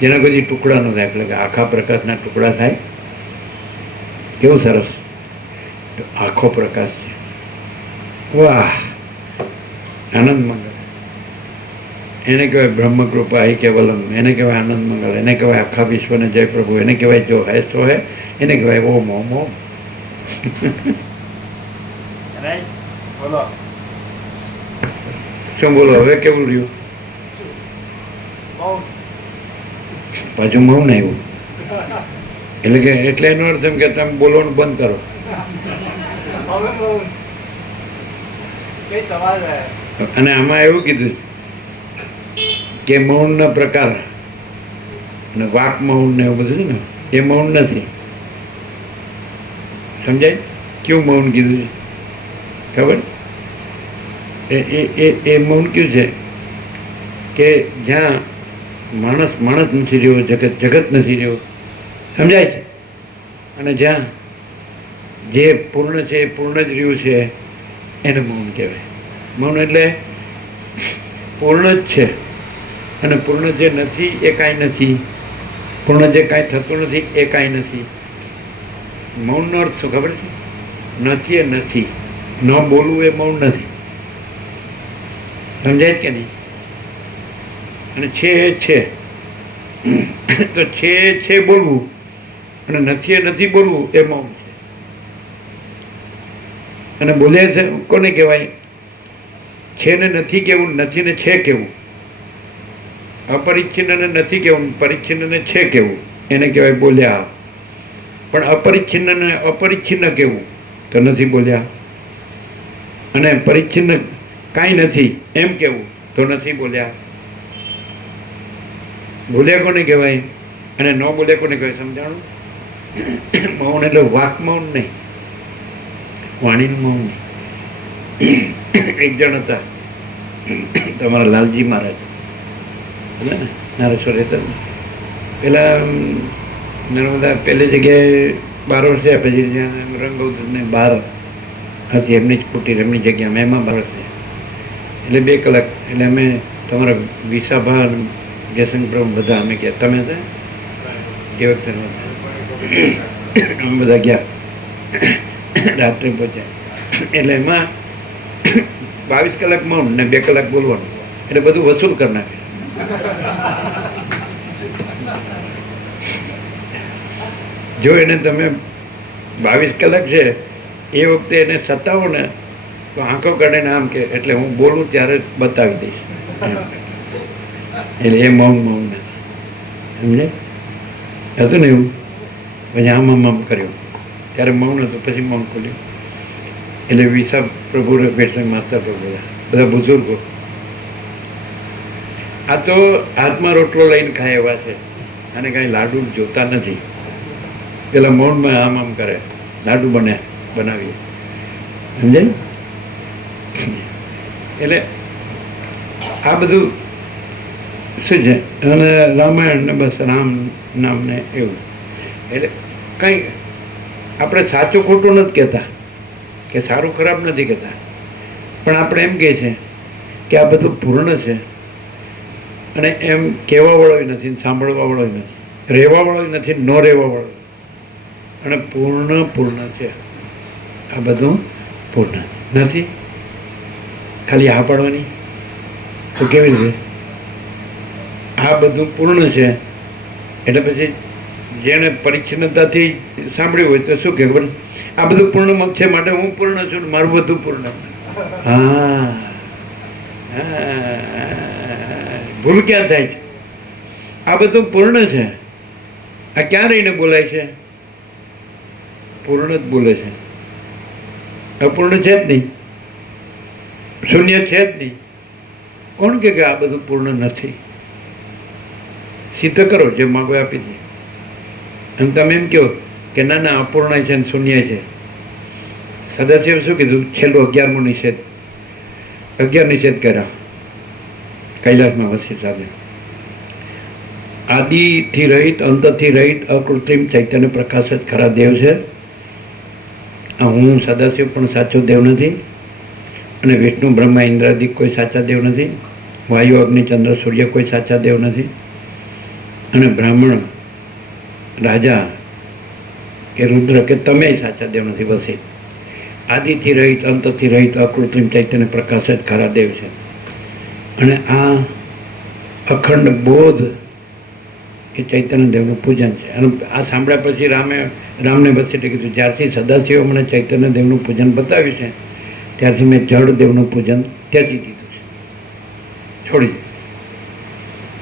જેના કોઈ ટુકડા ન થાય, એટલે કે આખા પ્રકાશના ટુકડા થાય. કેવું સરસ! તો આખો પ્રકાશ છે. વાહ! આનંદ મંગળ એને કહેવાય, બ્રહ્મકૃપા હિ કેવલમ એને કહેવાય, આનંદ મંગળ એને કહેવાય, આખા વિશ્વને જય પ્રભુ એને કહેવાય, જો હૈ સો હૈ એને કહેવાય ઓમ ઓમ ઓમ. શું બોલો હવે? કેવું રહ્યું? પાછું મૌન આવ્યું, એટલે એનો અર્થ એમ કે તમે બોલવાનું બંધ કરો. અને આમાં એવું કીધું કે મૌનના પ્રકાર, અને વાક મૌન ને એવું બધું છે ને, એ મૌન નથી. સમજાય? કેવું મૌન કીધું છે ખબર? એ મૌન કયું છે કે જ્યાં માણસ માણસ નથી રહ્યો, જગત જગત નથી રહ્યો. સમજાય છે? અને જ્યાં જે પૂર્ણ છે એ પૂર્ણ જ રહ્યું છે, એને મૌન કહેવાય. મૌન એટલે પૂર્ણ જ છે, અને પૂર્ણ જે નથી એ કાંઈ નથી, પૂર્ણ જે કાંઈ થતું નથી એ કાંઈ નથી. મૌનનો અર્થ શું ખબર છે? નથી એ નથી, ન બોલવું એ મૌન નથી. સમજાય કે નહીં? અને છે એ છે, તો છે એ છે બોલવું, અને નથી એ નથી બોલવું એ મૌન છે. અને બોલ્યા છે કોને કહેવાય? છે ને નથી કેવું, નથી ને છે કેવું. અપરિચ્છિન્ન ને નથી કેવું, પરિચ્છિન્ન ને છે કેવું, એને કહેવાય બોલ્યા. પણ અપરિચ્છિન્ન ને અપરિચ્છિન્ન કેવું, તો નથી બોલ્યા. અને પરિચ્છિન્ન કાંઈ નથી એમ કેવું, તો નથી બોલ્યા. બોલ્યા કોને કહેવાય અને ન બોલ્યા કોને કહેવાય? સમજાણું? મૌન એટલે વાક મૌન નહીં, વાણીનું મૌન નહીં. એક જણ હતા તમારા લાલજી મહારાજ, ને નારેશ્વર રહેતા ને પેલા નર્મદા પહેલી જગ્યાએ 12 વર્ષ થયા, પછી જ્યાં રંગવતને 12 હતી એમની જ કુટીર, એમની જગ્યામાં, એમાં 12 વર્ષ થયા. એટલે 2 કલાક એટલે અમે તમારા વિસાભા જયશંકર પ્રભુ બધા અમે ગયા. તમે હતા તે વખતે? અમે બધા ગયા, રાત્રે પહોંચ્યા. એટલે એમાં 22 કલાક મૌન ને 2 કલાક બોલવાનું, એટલે બધું વસૂલ કરી નાખે. જો એને તમે 22 કલાક છે એ વખતે એને સતાવો ને તો આંખો કાઢીને આમ કે, એટલે હું બોલું ત્યારે બતાવી દઈશ. એટલે એ મૌન મૌન નથી. સમજે? હતું ને એવું? પછી આમ આમ કર્યું ત્યારે મૌન હતું, પછી મૌન ખોલ્યું. એટલે વિસા પ્રભુ ભેટસંગ માસ્તર પ્રભુ બધા બુઝુર્ગો, આ તો હાથમાં રોટલો લઈને ખાય એવા છે, અને કાંઈ લાડુ જોતા નથી. પેલા મૌનમાં આમ આમ કરે, લાડુ બનાવીએ. સમજાય? એટલે આ બધું શું છે? અને રામાયણ ને બસ રામ નામ ને એવું. એટલે કંઈ આપણે સાચું ખોટું નથી કહેતા, કે સારું ખરાબ નથી કહેતા, પણ આપણે એમ કહે છે કે આ બધું પૂર્ણ છે, અને એમ કહેવા વાળો નથી, સાંભળવા વાળો નથી, રહેવા વાળો નથી, ન રહેવા વાળો, અને પૂર્ણ પૂર્ણ છે. આ બધું પૂર્ણ નથી. ખાલી હા પાડવાની તો કેવી રીતે? આ બધું પૂર્ણ છે એટલે પછી જેને પરિચ્છિન્નતાથી સાંભળ્યું હોય તો શું કે ખબર? આ બધું પૂર્ણ છે માટે હું પૂર્ણ છું, મારું બધું પૂર્ણ. હા, ભૂલ ક્યાં થાય છે? આ બધું પૂર્ણ છે. આ ક્યાં રહીને બોલાય છે? પૂર્ણ જ બોલે છે. અપૂર્ણ છે જ નહીં, શૂન્ય છે જ નહીં. કોણ કે આ બધું પૂર્ણ નથી? સિદ્ધ કરો, જે માગો આપી દે. અને તમે એમ કહો કે ના ના અપૂર્ણ છે ને શૂન્ય છે, સદાશિવ શું કીધું? છેલ્લું 11મો નિષેધ, 11 નિષેધ કર્યા કૈલાસમાં વસી સાથે. આદિથી રહિત, અંતથી રહિત, અકૃત્રિમ ચૈતન્ય પ્રકાશ જ ખરા દેવ છે. આ હું સદાશિવ પણ સાચો દેવ નથી, અને વિષ્ણુ બ્રહ્મા ઇન્દ્રાદિક કોઈ સાચા દેવ નથી, વાયુ અગ્નિ ચંદ્ર સૂર્ય કોઈ સાચા દેવ નથી, અને બ્રાહ્મણ રાજા કે રુદ્ર કે તમે સાચા દેવ નથી. વસી આદિથી રહિત, અંતથી રહિત, અકૃત્રિમ ચૈતન્ય પ્રકાશ જ ખરા દેવ છે. અને આ અખંડ બોધ એ ચૈતન્ય દેવનું પૂજન છે. અને આ સાંભળ્યા પછી રામને વસીઠે કીધું, જ્યારથી સદાશિવ મને ચૈતન્ય દેવનું પૂજન બતાવ્યું છે ત્યારથી મેં જળ દેવનું પૂજન ત્યજી દીધું છે, છોડી દીધું.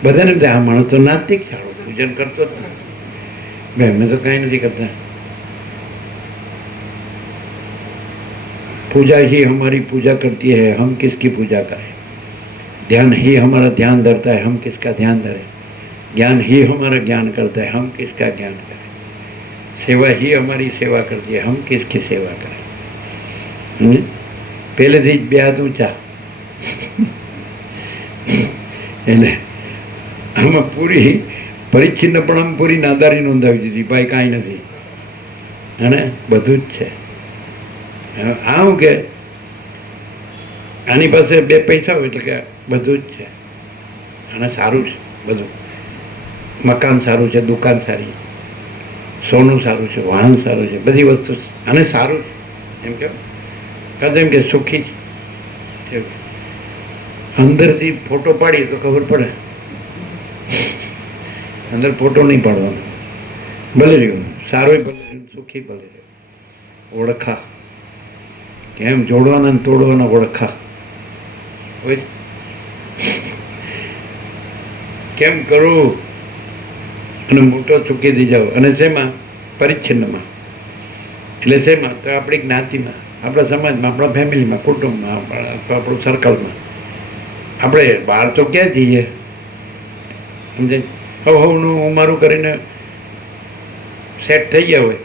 બધાને આ માણસ તો નાસ્તિક સારો પૂજન કરતો જ નથી, ભાઈ અમે તો કાંઈ નથી કરતા. पूजा ही हमारी पूजा करती है, हम किसकी पूजा करें? ध्यान ही हमारा ध्यान धरता है, हम किसका ध्यान धरें? ज्ञान ही हमारा ज्ञान करता है, हम किसका ज्ञान करें? सेवा ही हमारी सेवा करती है, हम किसकी सेवा करें? પહેલેથી જ બે હાથ ઊંચા. એટલે આમાં પૂરી પરિચ્છિન્નપણામાં પૂરી નાદારી નોંધાવી દીધી, ભાઈ કાંઈ નથી અને બધું જ છે. આવું કે આની પાસે બે પૈસા હોય એટલે કે બધું જ છે અને સારું છે બધું. મકાન સારું છે, દુકાન સારી, સોનું સારું છે, વાહન સારું છે, બધી વસ્તુ અને સારું છે. એમ કે એમ કે સુખી છે. અંદરથી ફોટો પાડીએ તો ખબર પડે, અંદર ફોટો નહીં પાડવાનો. ભલે રહ્યું સારું, ભલે રહ્યું સુખી, ભલે રહ્યું. ઓળખા કેમ જોડવાના તોડવાના ઓળખા હોય, કેમ કરવું અને મોટો ચૂકી દઈ જાવ. અને શેમાં? પરિચ્છિન્નમાં. એટલે શેમાં? તો આપણી જ્ઞાતિમાં, આપણા સમાજમાં, આપણા ફેમિલીમાં, કુટુંબમાં, આપણું સર્કલમાં. આપણે બહાર તો ક્યાં જઈએ? સમજાય? હવનું મારું કરીને સેટ થઈ ગયા હોય,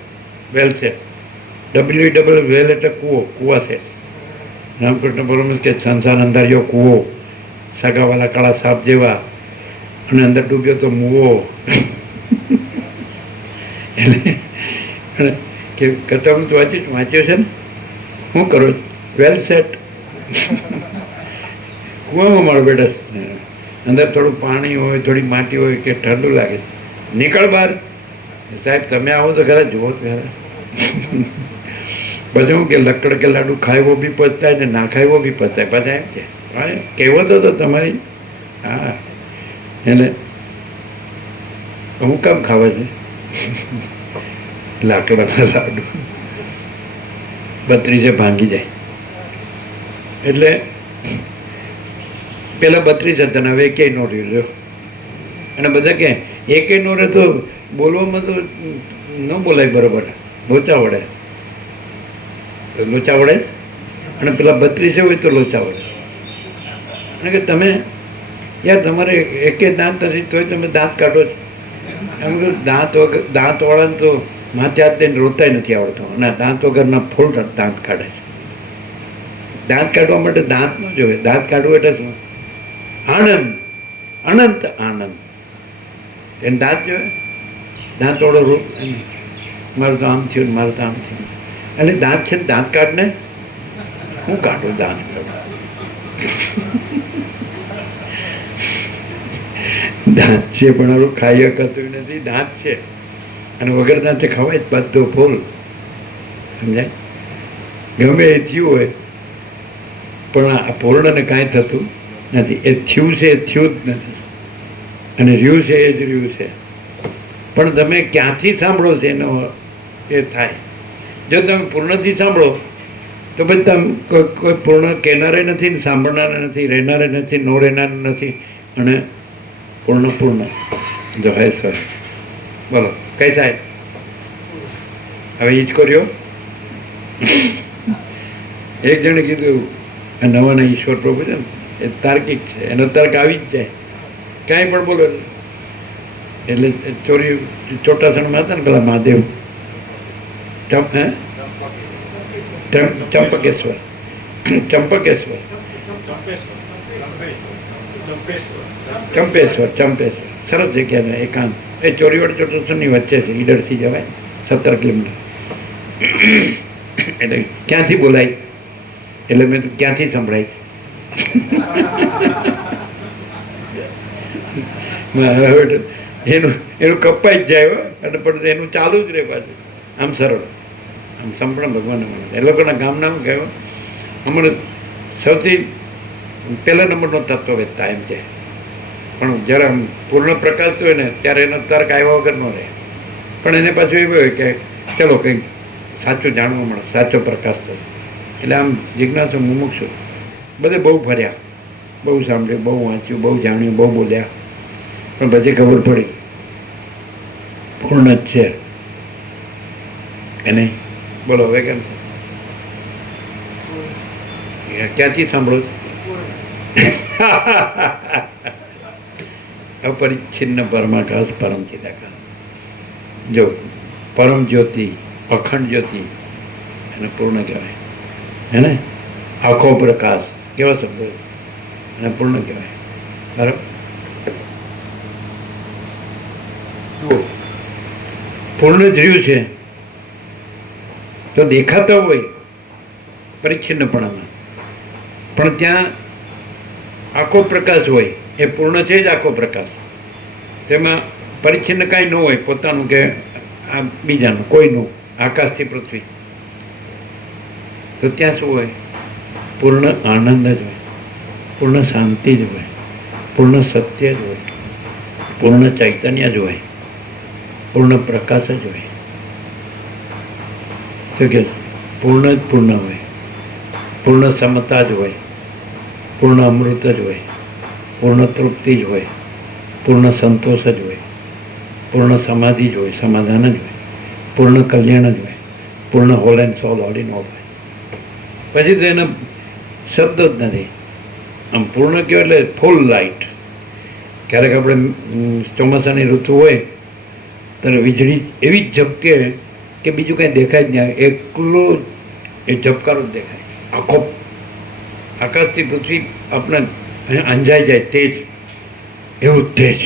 વેલ સેટ. WW વેલ એટલે કૂવો, કૂવા સેટ. રામકૃષ્ણ પરમહંસ કે સંસાર અંધાર્યો કૂવો, સગાવાલા કાળા સાપ જેવા, અને અંદર ડૂબ્યો તો મૂવો. એટલે કે કથામૃત વાંચ્યો છે ને? શું કરો? વેલ સેટ. કૂવામાં મારો બેટા, અંદર થોડું પાણી હોય, થોડી માટી હોય કે ઠંડુ લાગે, નીકળ બહાર. સાહેબ તમે આવો તો ખરા, જુઓ તો ખરા. પછી હું કે લક્કડ કે લાડુ ખાયવો બી પચતાય ને ના ખાયવો બી પચતાય. પાછા એમ કે કહેવત હતો તમારી. હા, એટલે હું કામ ખાવા છે લાકડાના લાડુ? 32 ભાંગી જાય. એટલે પેલા 32 હતા ને હવે એકેય નો રહ્યો. અને બધા કે એકેય નો રહે તો બોલવામાં તો ન બોલાય બરોબર, લોચા વડે. લોચા વડે અને પેલા 32 હોય તો લોચા વડે. અને કે તમે યાર તમારે એકે દાંત નથી તોય તમે દાંત કાઢો છો. એમ કહ્યું દાંતવાળાને તો માથે હાથ દઈને રોતાય નથી આવડતો, અને દાંત વગરના ફૂલ દાંત કાઢે છે. દાંત કાઢવા માટે દાંત ન જોવે, દાંત કાઢવું એટલે શું? આનંદ, અનંત આનંદ. એને દાંત જોવે, દાંતવાળો રૂપ. મારું તો આમ થયું, મારું તો આમ થયું. એટલે દાંત છે ને, દાંત કાઢને હું કાઢું, દાંત કાઢું. દાંત છે પણ આપણું ખાઈ શકતું નથી. દાંત છે અને વગર દાંતે ખવાય જ બધું ફૂલ. સમજાય? ગમે એ થયું હોય પણ આ પૂર્ણને કાંઈ થતું નથી. એ થયું છે એ થયું જ નથી, અને રહ્યું છે એ જ રહ્યું છે. પણ તમે ક્યાંથી સાંભળો છો એનો એ થાય. જો તમે પૂર્ણથી સાંભળો તો પછી તમે કોઈ પૂર્ણ કહેનારે નથી, ને સાંભળનારે નથી, રહેનારે નથી, નો રહેનારે નથી, અને પૂર્ણ પૂર્ણ જો હે સર. બોલો કઈ સાહેબ? હવે એ જ કર્યો. એક જણે કીધું નવાના ઈશ્વર પ્રભુ છે ને એ તાર્કિક છે, એનો તર્ક આવી જ જાય, કાંઈ પણ બોલો. એટલે ચોટાસણમાં હતા ને પેલા મહાદેવ, ચંપકેશ્વર ચંપકેશ્વર ચંપેશ્વર સરસ જગ્યા છે એકાંત. એ ચોરીવડ ચોટસરની વચ્ચે છે, ઈડરથી જવાય 17 કિલોમીટર. એટલે ક્યાંથી બોલાય? એટલે મેં તો ક્યાંથી સંભળાય? એનું કપાઈ જ જાય અને પણ એનું ચાલુ જ રહે પાછું. આમ સરળ, આમ સંપૂર્ણ ભગવાન મળે. એ લોકોના ગામના શું કહેવાય, અમારે સૌથી પહેલા નંબરનો તત્વવેદતા એમ કે. પણ જ્યારે પૂર્ણ પ્રકાશ હોય ને ત્યારે એનો તર્ક આવ્યા વગર ન રહે. પણ એને પાછું એવું હોય કે ચલો કંઈક સાચું જાણવા મળે, સાચો પ્રકાશ થશે. એટલે આમ જિજ્ઞાસુ મુમુક્ષુ બધે બહુ ફર્યા, બહુ સાંભળ્યું, બહુ વાંચ્યું, બહુ જાણ્યું, બહુ બોલ્યા. પણ પછી ખબર પડી પૂર્ણ જ છે કે નહીં. બોલો હવે કેમ છે? ક્યાંથી સાંભળો? અપરિચ્છિન્ન પરમાકાશ પરમ ચિદાકાશ. જો પરમ જ્યોતિ, અખંડ જ્યોતિ એને પૂર્ણ કહેવાય. હે ને? આખો પ્રકાશ કેવા શબ્દો એને પૂર્ણ કહેવાય. બરાબર? જુઓ, પૂર્ણ જ રહ્યું છે તો દેખાતા હોય પરિચ્છિન્નપણામાં, પણ ત્યાં આખો પ્રકાશ હોય. એ પૂર્ણ છે જ આખો પ્રકાશ. તેમાં પરિચ્છિન્ન કાંઈ ન હોય, પોતાનું કે આ બીજાનું કોઈનું, આકાશથી પૃથ્વી. તો ત્યાં શું હોય? પૂર્ણ આનંદ જ હોય, પૂર્ણ શાંતિ જ હોય, પૂર્ણ સત્ય જ હોય, પૂર્ણ ચૈતન્ય જ હોય, પૂર્ણ પ્રકાશ જ હોય. શું કે પૂર્ણ જ પૂર્ણ હોય, પૂર્ણ સમતા જ હોય, પૂર્ણ અમૃત જ હોય, પૂર્ણ તૃપ્તિ જ હોય, પૂર્ણ સંતોષ જ હોય, પૂર્ણ સમાધિ જ હોય, સમાધાન જ હોય, પૂર્ણ કલ્યાણ જ હોય, પૂર્ણ whole and soul, all in all હોય. પછી તો એના શબ્દ જ નથી. આમ પૂર્ણ કહેવાય એટલે ફૂલ લાઇટ. ક્યારેક આપણે ચોમાસાની ઋતુ હોય ત્યારે વીજળી એવી જ ઝબકે કે બીજું કાંઈ દેખાય જ નહીં, એકલો એ ઝબકારો જ દેખાય. આખો આકાશથી પૃથ્વી આપણે અંજાઈ જાય તેજ, એવું તેજ,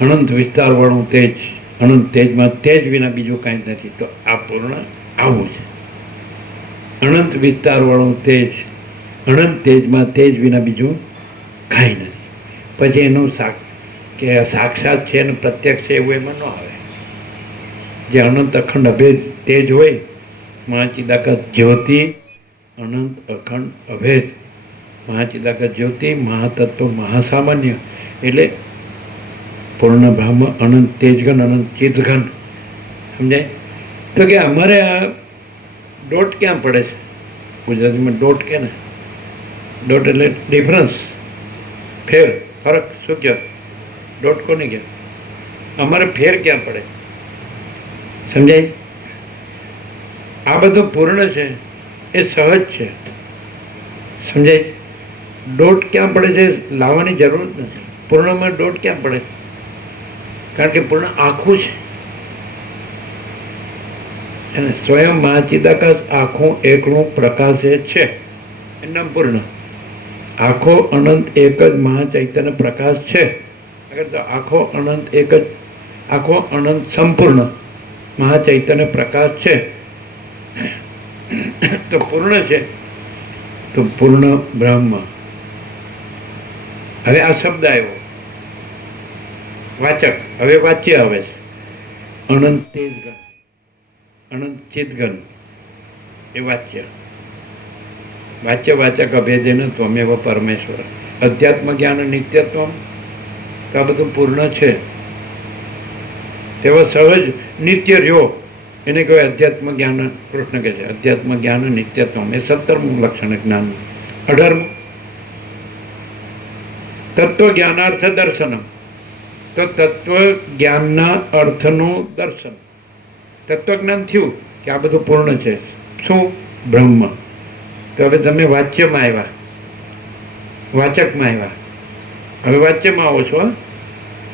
અનંત વિસ્તારવાળું તેજ. અનંત તેજમાં તેજ વિના બીજું કાંઈ જ નથી. તો આ પૂર્ણ આવું છે. અનંત વિસ્તારવાળું તેજ, અનંત તેજમાં તેજ વિના બીજું કાંઈ નથી. પછી એનું કે સાક્ષાત છે અને પ્રત્યક્ષ છે એવું એમાં ન આવે. જે અનંત અખંડ અભેદ તેજ હોય, મહાચિદાકાશ જ્યોતિ, અનંત અખંડ અભેદ મહાચિદાકાશ જ્યોતિ, મહાતત્વ, મહાસામાન્ય એટલે પૂર્ણ બ્રહ્મ, અનંત તેજઘન, અનંત ચિદઘન. સમજાય? તો કે અમારે આ ડોટ ક્યાં પડે છે? ગુજરાતીમાં ડોટ કે ને, ડોટ એટલે ડિફરન્સ, ફેર, ફરક. શું કહો? ડોટ કોને કહે? અમારે ફેર ક્યાં પડે? સમજાય? આ બધું પૂર્ણ છે એ સહજ છે. સમજાય? ડોટ ક્યાં પડે છે લાવવાની જરૂર જ નથી. પૂર્ણમાં ડોટ ક્યાં પડે? કારણ કે પૂર્ણ આખું છે. અને સ્વયં મહાચિદાકાશ આખું એકલું પ્રકાશે છે. એનું નામ પૂર્ણ. આખો અનંત એક જ મહાચૈતન્ય પ્રકાશ છે. અગર તો આખો અનંત એક જ, આખો અનંત સંપૂર્ણ મહાચૈતન્ય પ્રકાશ છે. તો પૂર્ણ છે તો પૂર્ણ બ્રહ્મ. હવે આ શબ્દ આવ્યો વાચક, હવે વાચ્ય આવે છે. અનંત તેજઘન, અનંત ચિદઘન એ વાચ્ય. વાચ્ય વાચક અભેદેન ત્વમેવ પરમેશ્વર. અધ્યાત્મ જ્ઞાન નિત્યત્વમ. તો આ બધું પૂર્ણ છે. તેવો સહજ નિત્ય રહ્યો એને કહેવાય અધ્યાત્મ જ્ઞાન. કૃષ્ણ કહે છે અધ્યાત્મ જ્ઞાન નિત્યત્વમ. એ 17મું લક્ષણ જ્ઞાન. 18મું તત્વ જ્ઞાનાર્થ દર્શનમ. તો તત્વ જ્ઞાનના અર્થનું દર્શન. તત્વજ્ઞાન થયું કે આ બધું પૂર્ણ છે. શું? બ્રહ્મ. તો હવે તમે વાચ્યમાં આવ્યા, વાચકમાં આવ્યા, હવે વાચ્યમાં આવો છો.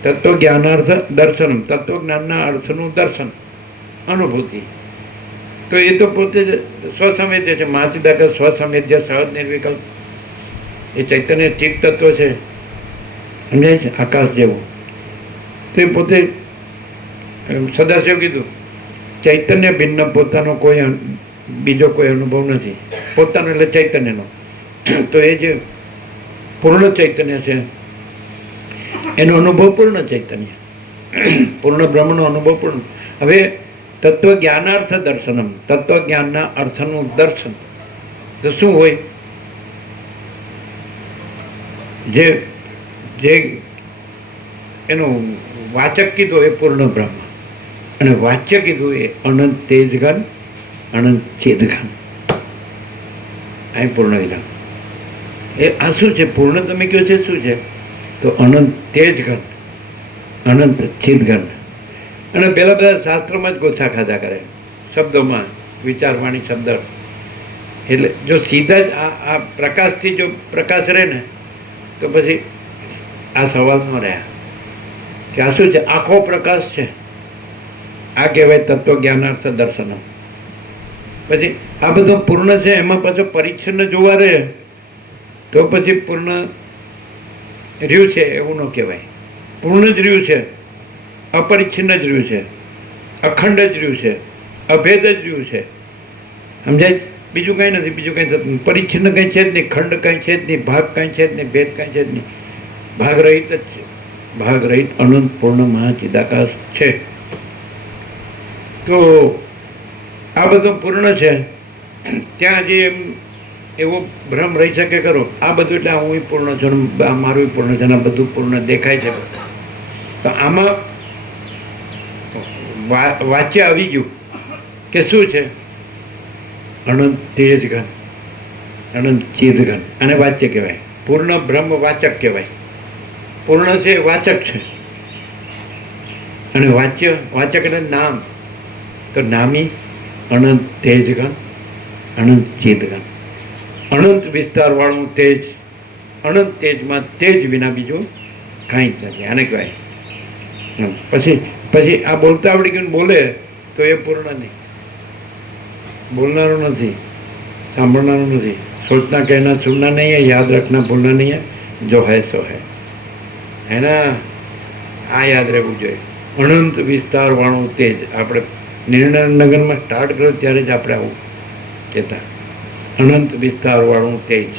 તત્વ જ્ઞાનાર્થ દર્શનમ. તત્વજ્ઞાનના અર્થનું દર્શન, અનુભૂતિ. તો એ તો પોતે જ સ્વસંવેદ્ય છે. મહાચિદાકાશ સ્વસંવેદ્ય સહજ નિર્વિકલ્પ એ ચૈતન્ય ચિત્ત તત્વ છે, સમજાય છે, આકાશ જેવું. તો એ પોતે સદાશિવ કીધું ચૈતન્ય ભિન્ન, પોતાનો કોઈ બીજો કોઈ અનુભવ નથી, પોતાનો એટલે ચૈતન્યનો. તો એ જે પૂર્ણ ચૈતન્ય છે એનો અનુભવ પૂર્ણ ચૈતન્ય, પૂર્ણ બ્રહ્મનો અનુભવ પૂર્ણ. હવે તત્વજ્ઞાનાર્થ દર્શનમ, તત્વજ્ઞાનના અર્થનું દર્શન તો શું હોય? જે જે એનું વાચક કીધું એ પૂર્ણ બ્રહ્મ, અને વાચ્ય કીધું એ અનંત તેજઘન, અનંત ચેતઘન. અહીં પૂર્ણ વિરામ. એ આ શું છે? પૂર્ણ તમે કહો છે શું છે? તો અનંત તેજઘન, અનંત ચેતઘન. અને પેલા બધા શાસ્ત્રોમાં જ ગોથા ખાધા કરે, શબ્દોમાં, વિચારવાણી શબ્દ. એટલે જો સીધા જ આ પ્રકાશથી જો પ્રકાશ રહે ને તો પછી આ સવાલમાં રહ્યા કે આ શું છે? આખો પ્રકાશ છે. આ કહેવાય તત્વજ્ઞાનાર્થ દર્શન. પછી આ બધું પૂર્ણ છે, એમાં પાછું પરિચ્છન્ન જોવા રહે તો પછી પૂર્ણ રહ્યું છે એવું ન કહેવાય. પૂર્ણ જ રહ્યું છે, અપરિચ્છિન્ન જ રહ્યું છે, અખંડ જ રહ્યું છે, અભેદ જ રહ્યું છે. સમજાય? બીજું કાંઈ નથી, બીજું કાંઈ થતું. પરિચ્છિન્ન કંઈ છે જ નહીં, ખંડ કાંઈ છે જ નહીં, ભાગ કાંઈ છે જ નહીં, ભેદ કાંઈ છે જ નહીં. ભાગ રહિત જ છે, ભાગ રહિત અનંત પૂર્ણ મહાચિદાકાશ છે. તો આ બધું પૂર્ણ છે. ત્યાં જે એમ એવો ભ્રમ રહી શકે ખરો, આ બધું એટલે હું પૂર્ણ છું, આ મારું પૂર્ણ છે, આ બધું પૂર્ણ દેખાય છે. તો આમાં વાચ્ય આવી ગયું કે શું છે? અનંત તેજઘન, અનંત ચેતઘન. અને વાચ્ય કહેવાય. પૂર્ણ બ્રહ્મ વાચક કહેવાય. પૂર્ણ છે વાચક છે, અને વાચ્ય, વાચક એટલે નામ. તો નામી અનંત તેજઘન, અનંત ચેતઘન, અનંત વિસ્તારવાળું તેજ. અનંત તેજમાં તેજ વિના બીજું કાંઈ જ નથી. આને કહેવાય. પછી આ બોલતા આવડી ગયું બોલે તો એ પૂર્ણ નહીં. બોલનારું નથી, સાંભળનારું નથી. સોચના કહેના સુનના નહીં હે, યાદ રખના ભૂલના નહીં હે, જો હૈ સો હૈ. એના આ યાદ રહેવું જોઈએ. અનંત વિસ્તારવાળું તેજ. આપણે નિર્ણયનગરમાં સ્ટાર્ટ કર્યો ત્યારે જ આપણે આવું કહેતા, અનંત વિસ્તારવાળું તેજ.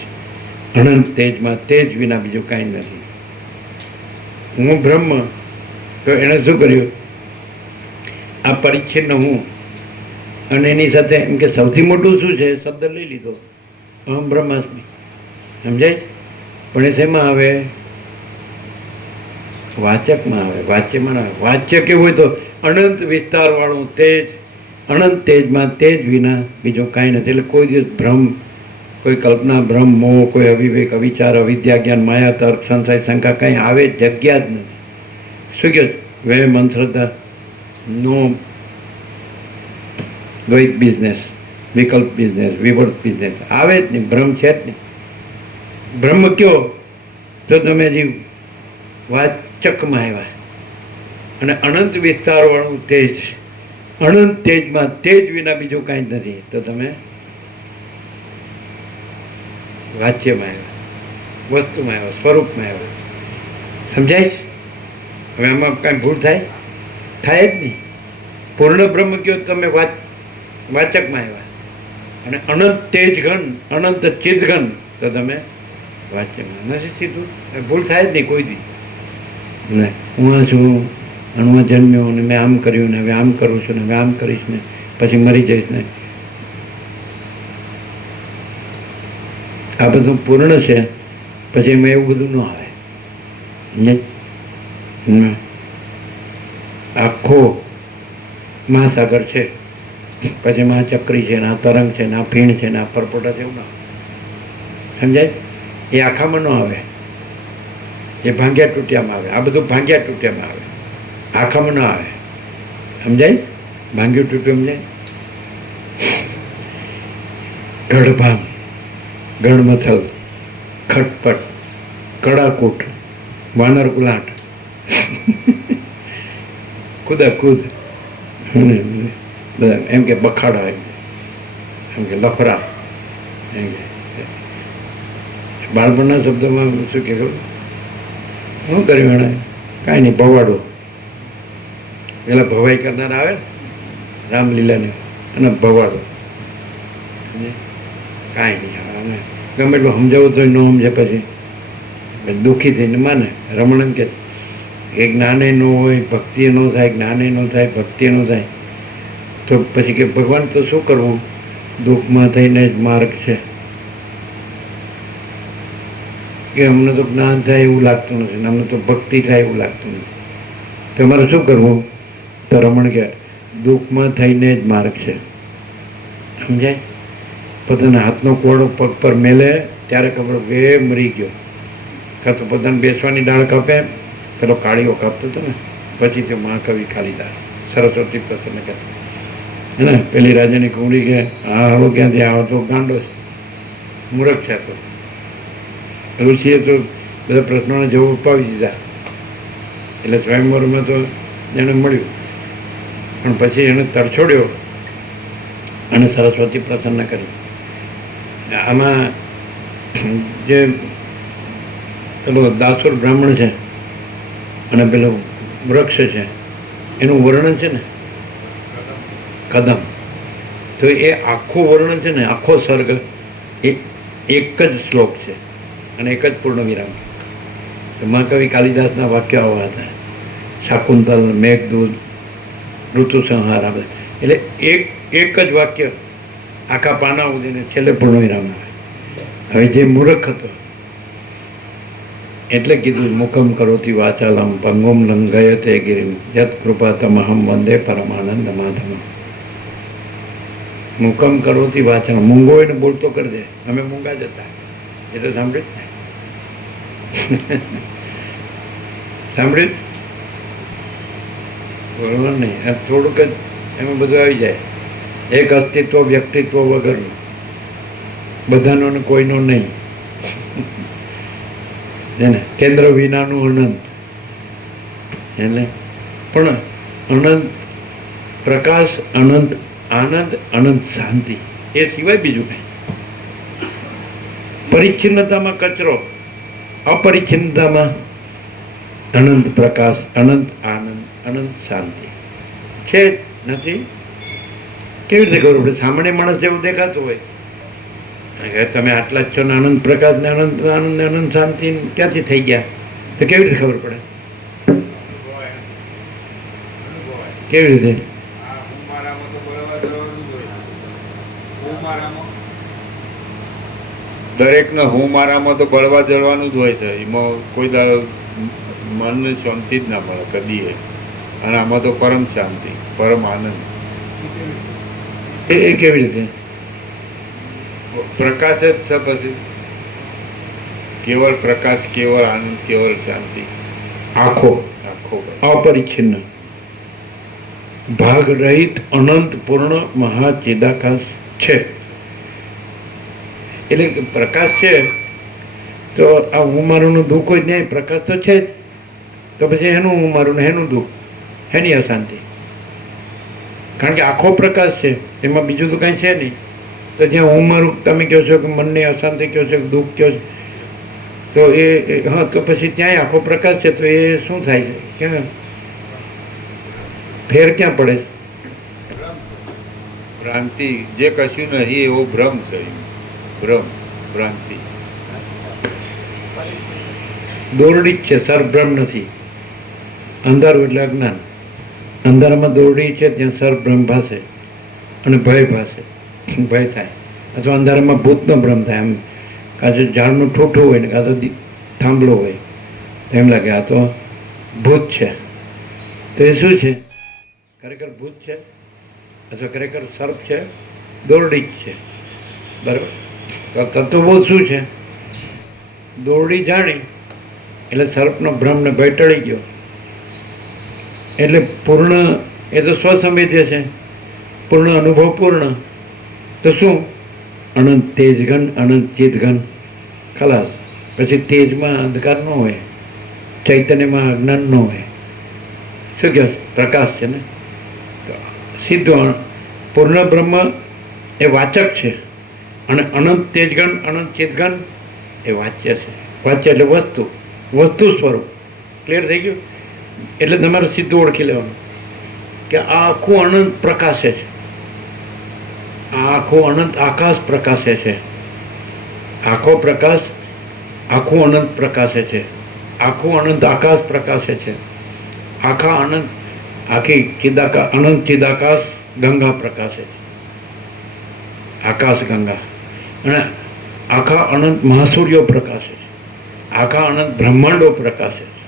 અનંત તેજમાં તેજ વિના બીજું કાંઈ નથી. હું બ્રહ્મ. તો એણે શું કર્યું? આ પરિચ્છિન્ન હું, અને એની સાથે એમ કે સૌથી મોટું શું છે? શબ્દ લઈ લીધો, અહમ બ્રહ્માસ્મિ. સમજાય? પણ એ શેમાં આવે? વાચકમાં આવે, વાચ્યમાં ના આવે. વાચ્ય કેવું હોય તો અનંત વિસ્તારવાળું તેજ. અનંત તેજમાં તેજ વિના બીજું કાંઈ નથી. એટલે કોઈ દિવસ ભ્રમ, કોઈ કલ્પના, ભ્રમ, મોહ, કોઈ અવિવેક, અવિચાર, અવિદ્યા, જ્ઞાન, માયા, તર્ક, સંશય, શંકા કાંઈ આવે જગ્યા જ નથી. શું કહ્યું? વહેમ, અંધશ્રદ્ધા, નો દ્વૈત બિઝનેસ, વિકલ્પ બિઝનેસ, વિવર્ત બિઝનેસ આવે જ નહીં. ભ્રમ છે જ નહીં. બ્રહ્મ કયો? તો તમે હજી વાચકમાં આવ્યા. અને અનંત વિસ્તારવાળું તેજ. અનંત તેજમાં તેજ વિના બીજું કાંઈ જ નથી. તો તમે વાચ્યમાં આવ્યા, વસ્તુમાં આવ્યા, સ્વરૂપમાં આવ્યા. સમજાય? હવે આમાં કાંઈ ભૂલ થાય? થાય જ નહીં. પૂર્ણ બ્રહ્મ કયો? તમે વાચકમાં આવ્યા. અને અનંત તેજઘન, અનંત ચિદઘન તો તમે વાચ્યમાં. નથી સીધું ભૂલ થાય જ નહીં કોઈ દી. ને હું આ છું, હું જન્મ્યો ને મેં આમ કર્યું ને હવે આમ કરું છું ને હવે આમ કરીશ ને પછી મરી જઈશ ને. આ બધું પૂર્ણ છે. પછી એમાં એવું બધું ન આવે. આખો મહાસાગર છે, પછી માં ચક્રી છે, ને આ તરંગ છે, ને આ ફીણ છે, ને આ પરપોટા છે, એવું ના સમજાય? એ આખામાં ન આવે. એ ભાંગ્યા તૂટ્યામાં આવે. આ બધું ભાંગ્યા તૂટ્યામાં આવે, આખામાં ન આવે. સમજાય? ભાંગ્યું તૂટ્યું સમજાય? ગઢભાંગ, ગણમથલ, ખટપટ, કડાકૂટ, વાનર ગુલાટ, કુદાકૂદ, બધા એમ કે બખાડા એમ કે લફરા, એમ કે બાળપણના શબ્દમાં શું કે ખબર શું કર્યું એણે? કાંઈ નહીં, ભવાડો. પેલા ભવાઈ કરનાર આવે ને રામલીલાને, અને ભવાડો. કાંઈ નહીં, અમે ગમે એટલું સમજાવું તો ન સમજે, પછી દુઃખી થઈને માને. રમણ કે એ જ્ઞાને ન હોય, ભક્તિ ન થાય, જ્ઞાને ન થાય, ભક્તિ ન થાય, તો પછી કે ભગવાન તો શું કરવું? દુઃખમાં થઈને જ માર્ગ છે. કે અમને તો જ્ઞાન થાય એવું લાગતું નથી, ને અમને તો ભક્તિ થાય એવું લાગતું નથી, તો અમારે શું કરવું? તો રમણ કે દુઃખમાં થઈને જ માર્ગ છે. સમજાય? પોતાના હાથનો કોળો પગ પર મેલે ત્યારે ખબર બે મરી ગયો. કાં તો પોતાને બેસવાની ડાળ કાપે, પેલો કાળીઓ કાપતો હતો ને, પછી તે મહાકવિ કાલિદાસ સરસ્વતી પ્રસન્ન કહે હે ને, પેલી રાજાની કુંવરી કે હા હવે ક્યાંથી આવો તો ગાંડો છે, મૂર્ખ છે. તો ઋષિએ તો બધા પ્રશ્નોને જવાબ અપાવી દીધા, એટલે સ્વયંવરમાં તો એને મળ્યું, પણ પછી એને તરછોડ્યો અને સરસ્વતી પ્રસન્ન કરી. આમાં જે પેલો દાસુર બ્રાહ્મણ છે અને પેલો વૃક્ષ છે, એનું વર્ણન છે ને કદમ, તો એ આખું વર્ણન છે ને, આખો સર્ગ એ એક જ શ્લોક છે અને એક જ પૂર્ણ વિરામ. તો મહાકવિ કાલિદાસના વાક્યો આવા હતા: શાકુંતલ, મેઘદૂત, ઋતુ સંહાર. આ બધા એટલે એક જ વાક્ય આખા પાના ઉદીને છેલ્લે પૂર્ણ વિરામ આવે. હવે જે મૂર્ખ હતો એટલે કીધું મુખમ કરોતી વાચાલમ પંગુમ લંઘયતે ગિરિમ યત કૃપા તમહમ વંદે પરમાનંદ માધવમ. મુખમ કરોતી વાચાલમ, મૂંગો એને બોલતો કરી દે. અમે મૂંગા જ હતા, એ તો સાંભળ્યું ને? સાંભળ્યું? બોલવાનું નહીં, થોડુંક જ એમાં બધું આવી જાય. એક અસ્તિત્વ વ્યક્તિત્વ વગરનું, બધાનો ને કોઈનો નહીં, એને કેન્દ્ર વિનાનું અનંત. એટલે પણ અનંત પ્રકાશ, અનંત આનંદ, અનંત શાંતિ, એ સિવાય બીજું કંઈ. પરિચ્છિન્નતામાં કચરો, અપરિચ્છિન્નતામાં અનંત પ્રકાશ, અનંત આનંદ, અનંત શાંતિ છે જ નથી. કેવી રીતે ખબર પડે? સામાન્ય માણસ જેવું દેખાતું હોય, તમે આટલા જ છો ને આનંદ પ્રકાશ ને અનંત આનંદ ને અનંત શાંતિ ક્યાંથી થઈ ગયા? તો કેવી રીતે ખબર પડે? કેવી રીતે? દરેકને હું મારામાં તો બળવા જળવાનું જ હોય છે. એમાં કોઈ દાડો મનને શાંતિ જ ના મળે કદી. અને આમાં તો પરમ શાંતિ, પરમ આનંદ. એ કેવી રીતે? પ્રકાશ જ છે. પછી કેવળ પ્રકાશ, કેવળ આનંદ, કેવળ શાંતિ, આખો આખો અપરિચ્છિન્ન, ભાગ રહિત, અનંત પૂર્ણ મહાચિદાકાશ છે. એટલે પ્રકાશ છે તો આ હું મારુંનું દુઃખ હોય નહીં, પ્રકાશ તો છે જ, તો પછી એનું હું મારું ને એનું દુઃખ, એની અશાંતિ. કારણ કે આખો પ્રકાશ છે, એમાં બીજું તો કાંઈ છે નહીં. તો જ્યાં હું મારું તમે કહો છો કે મનની અશાંતિ કહો છો, દુઃખ કહો છો, તો એ હા, તો પછી ત્યાંય આખો પ્રકાશ છે, તો એ શું થાય છે? ક્યાં ફેર ક્યાં પડે છે? ભ્રાંતિ, જે કશું નહીં એવો ભ્રમ છે. ભ્રમ, ભ્રાંતિ, દોરડી જ છે, સરભ્રમ નથી. અંધારું એટલે અજ્ઞાન. અંધારામાં દોરડી છે, ત્યાં સરભ્રમ ભાસે અને ભય ભાસે, ભય થાય. અથવા અંધારામાં ભૂતનો ભ્રમ થાય. એમ કાં તો ઝાડનું ઠૂઠું હોય ને કાં તો થાંભલો હોય, એમ લાગે આ તો ભૂત છે. તો એ શું છે? ખરેખર ભૂત છે અથવા ખરેખર સર્પ છે? દોરડી જ છે. બરાબર? તો તત્વબોધ શું છે? દોરડી જાણી એટલે સર્પનો ભ્રમ ને ભય ટળી ગયો. એટલે પૂર્ણ એ તો સ્વસંવેદ્ય છે, પૂર્ણ અનુભવ પૂર્ણ. તો શું? અનંત તેજઘન, અનંત ચિદઘન, ખલાસ. પછી તેજમાં અંધકાર ન હોય, ચૈતન્યમાં અજ્ઞાન ન હોય. શું કહે? પ્રકાશ છે ને. તો સીધો પૂર્ણ બ્રહ્મ એ વાચક છે, અને અનંત તેજગન અનંત ચિતગન એ વાચ્ય છે. વાચ્ય એટલે વસ્તુ, વસ્તુ સ્વરૂપ. ક્લિયર થઈ ગયું? એટલે તમારે સીધું ઓળખી લેવાનું કે આ આખું અનંત પ્રકાશે છે, આ આખું અનંત આકાશ પ્રકાશે છે, આખો પ્રકાશ આખું અનંત પ્રકાશે છે, આખું અનંત આકાશ પ્રકાશે છે, આખા અનંત આખી અનંત ચિદાકાશ ગંગા પ્રકાશે છે, આકાશ ગંગા. અને આખા અનંત મહાસૂર્યો પ્રકાશે છે, આખા અનંત બ્રહ્માંડો પ્રકાશે છે.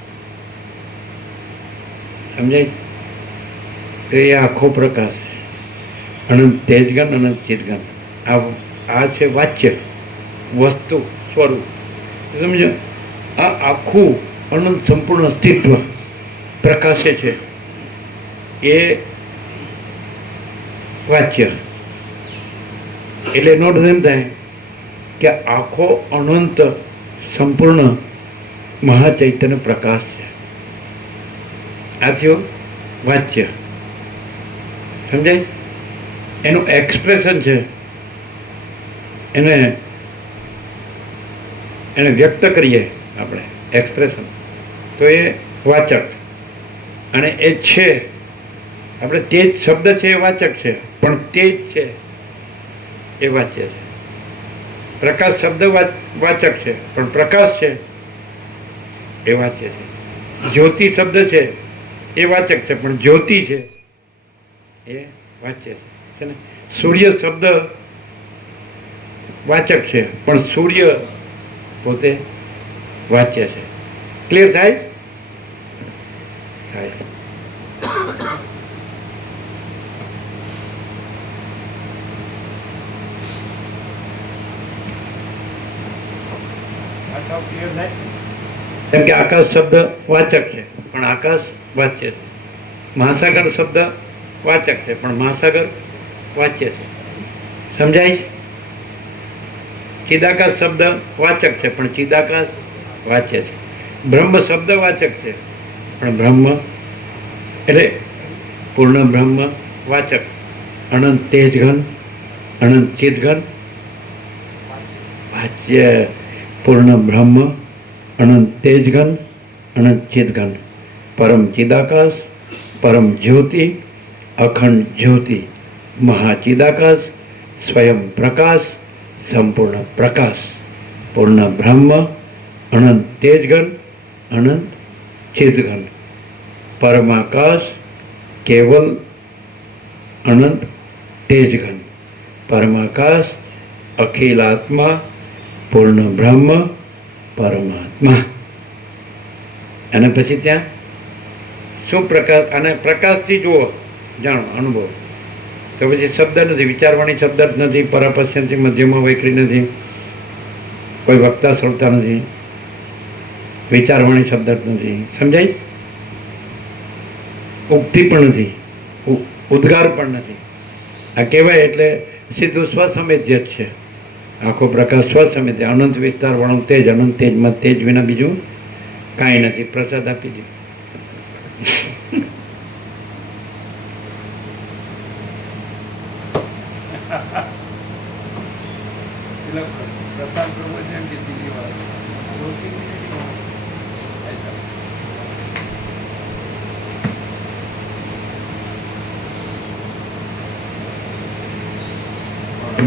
સમજાય? તો એ આખો પ્રકાશ અનંત તેજગન અનંત ચિતગન આ છે વાચ્ય, વસ્તુ સ્વરૂપ. સમજો? આ આખું અનંત સંપૂર્ણ અસ્તિત્વ પ્રકાશે છે એ વાચ્ય. એટલે નોટ એમ થાય કે આખો અનંત સંપૂર્ણ મહાચૈતન્ય પ્રકાશ છે. આ થયો વાચ્ય. સમજાય? એનું એક્સપ્રેશન છે, એને વ્યક્ત કરીએ આપણે, એક્સપ્રેશન, તો એ વાચક. અને એ છે આપણે તે જ શબ્દ છે એ વાચક છે, પણ તે જ છે એ વાચ્ય છે. પ્રકાશ શબ્દ વાચક છે, પણ પ્રકાશ છે એ વાચ્ય છે. જ્યોતિ શબ્દ છે એ વાચક છે, પણ જ્યોતિ છે એ વાચ્ય છે ને? સૂર્ય શબ્દ વાચક છે, પણ સૂર્ય પોતે વાચ્ય છે. ક્લિયર થાય? થાય. કેમ કે આકાશ શબ્દ વાચક છે, પણ આકાશ વાચ્ય છે. મહાસાગર શબ્દ વાચક છે, પણ મહાસાગર વાચ્ય છે. સમજાય? ચિદાકાશ શબ્દ વાચક છે, પણ ચિદાકાશ વાચ્ય છે. બ્રહ્મ શબ્દ વાચક છે, પણ બ્રહ્મ એટલે પૂર્ણ બ્રહ્મ વાચક. અનંત તેજઘન અનંત ચિતઘન વાચ્ય. પૂર્ણ બ્રહ્મ અનંત તેજઘન અનંત ચિતઘન. પરમ ચિદાકાશ પરમ જ્યોતિ અખંડ જ્યોતિ મહાચિદાકાશ સ્વયં પ્રકાશ સંપૂર્ણ પ્રકાશ. પૂર્ણ બ્રહ્મ અનંત તેજઘન અનંત ચિતઘન. પરમાકાશ કેવલ અનંત તેજઘન. પરમાકાશ અખિલાત્મા પૂર્ણ બ્રહ્મ પરમાત્મા. અને પછી ત્યાં શું પ્રકાશ? અને પ્રકાશથી જુઓ, જાણો, અનુભવ. તો પછી શબ્દ નથી, વિચારવાણી શબ્દ જ નથી, પરાપશ્યંથી મધ્યમાં વૈખરી નથી, કોઈ વક્તા શ્રોતા નથી, વિચારવાણી શબ્દ જ નથી. સમજાય? ઉક્તિ પણ નથી, ઉદ્ગાર પણ નથી. આ કહેવાય એટલે સીધું સ્વસમેત જ છે. આખો પ્રકાશ સ્વસમેત, અનંત વિસ્તાર વાળું તેજ, અનંત તેજમાં તેજ વિના બીજું કાંઈ નથી. પ્રસાદ આપી દે.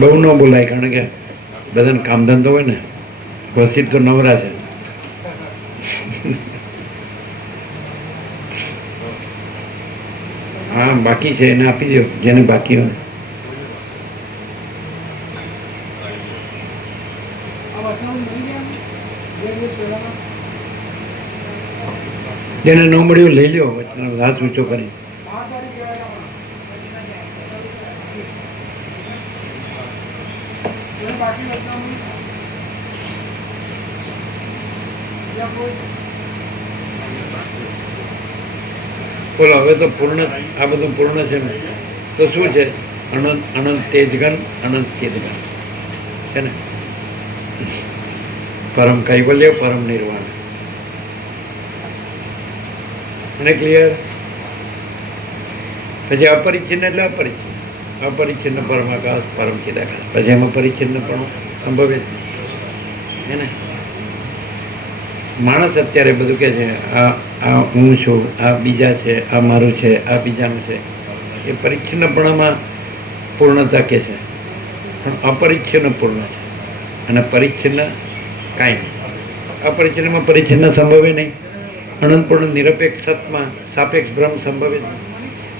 બહુ ન બોલાય, કારણ કે બધાને કામ ધંધો હોય ને. ઘોષિત તો નવરા છે. હા, બાકી છે એને આપી દો, જેને બાકી હોય. જેને ન મળ્યું લઈ લ્યો, હાથ ઊંચો કરી. બોલો, હવે તો પૂર્ણ, આ બધું પૂર્ણ છે ને? તો શું છે? અનંત અનંત તેજગન અનંત ચિતગન છે ને? પરમ કૈવલ્ય પરમ નિર્વાણ. અને ક્લિયર? પછી અપરિચ્છિન્ન એટલે અપરિચ્છિન્ન. અપરિચ્છિન્ન પરમાકાશ પરમ ચિદાકાશ, પછી એમાં પરિચ્છિન્ન પણ સંભવે જ નહીં. હે ને? માણસ અત્યારે બધું કહે છે આ હું છું, આ બીજા છે, આ મારું છે, આ બીજાનું છે. એ પરિચ્છિન્નપણામાં પૂર્ણતા કે છે, પણ અપરિચ્છિન્ન પૂર્ણ છે અને પરિચ્છિન્ન કાંઈ નહીં. અપરિચ્છિન્નમાં પરિચ્છિન્ન સંભવે નહીં. અનંતપૂર્ણ નિરપેક્ષ સતમાં સાપેક્ષ બ્રહ્મ સંભવે જ નહીં.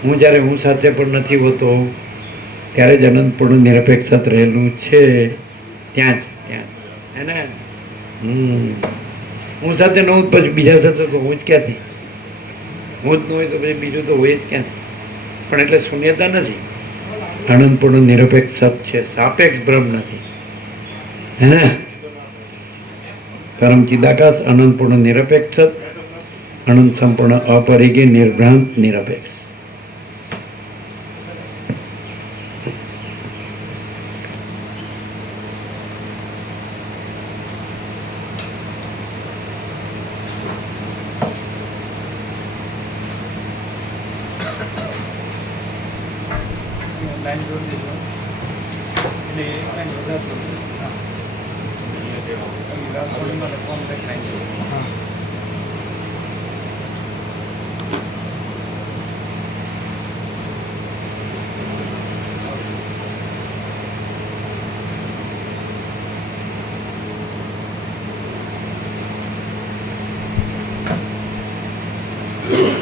હું જ્યારે હું સાથે પણ નથી હોતો ત્યારે જ અનંતપૂર્ણ નિરપેક્ષ સત રહેલું છે. ત્યાં હે ને? હું સાથે ન હોત પછી બીજા સાથે તો હું જ ક્યાંથી? હું જ ન હોય તો પછી બીજું તો હોય જ ક્યાંથી? પણ એટલે શૂન્યતા નથી. અનંતપૂર્ણ નિરપેક્ષ સત છે, સાપેક્ષ બ્રહ્મ નથી. હે ને? પરમ ચિદાકાશ અનંતપૂર્ણ નિરપેક્ષ સત, અનંત સંપૂર્ણ અપરિગી નિર્ભ્રાંત નિરપેક્ષ.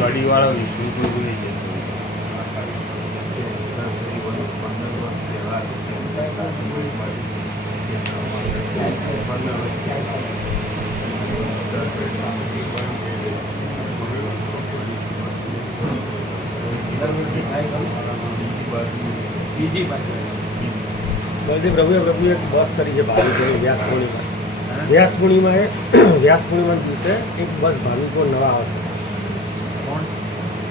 કડીવાળો વિષ્ણુ ભૂલી જતો. બીજી બલદેવ પ્રભુએ એક બસ કરી છે ભાવિકો વ્યાસ પૂર્ણિમા દિવસે એક બસ ભાવિકો નવા આવશે.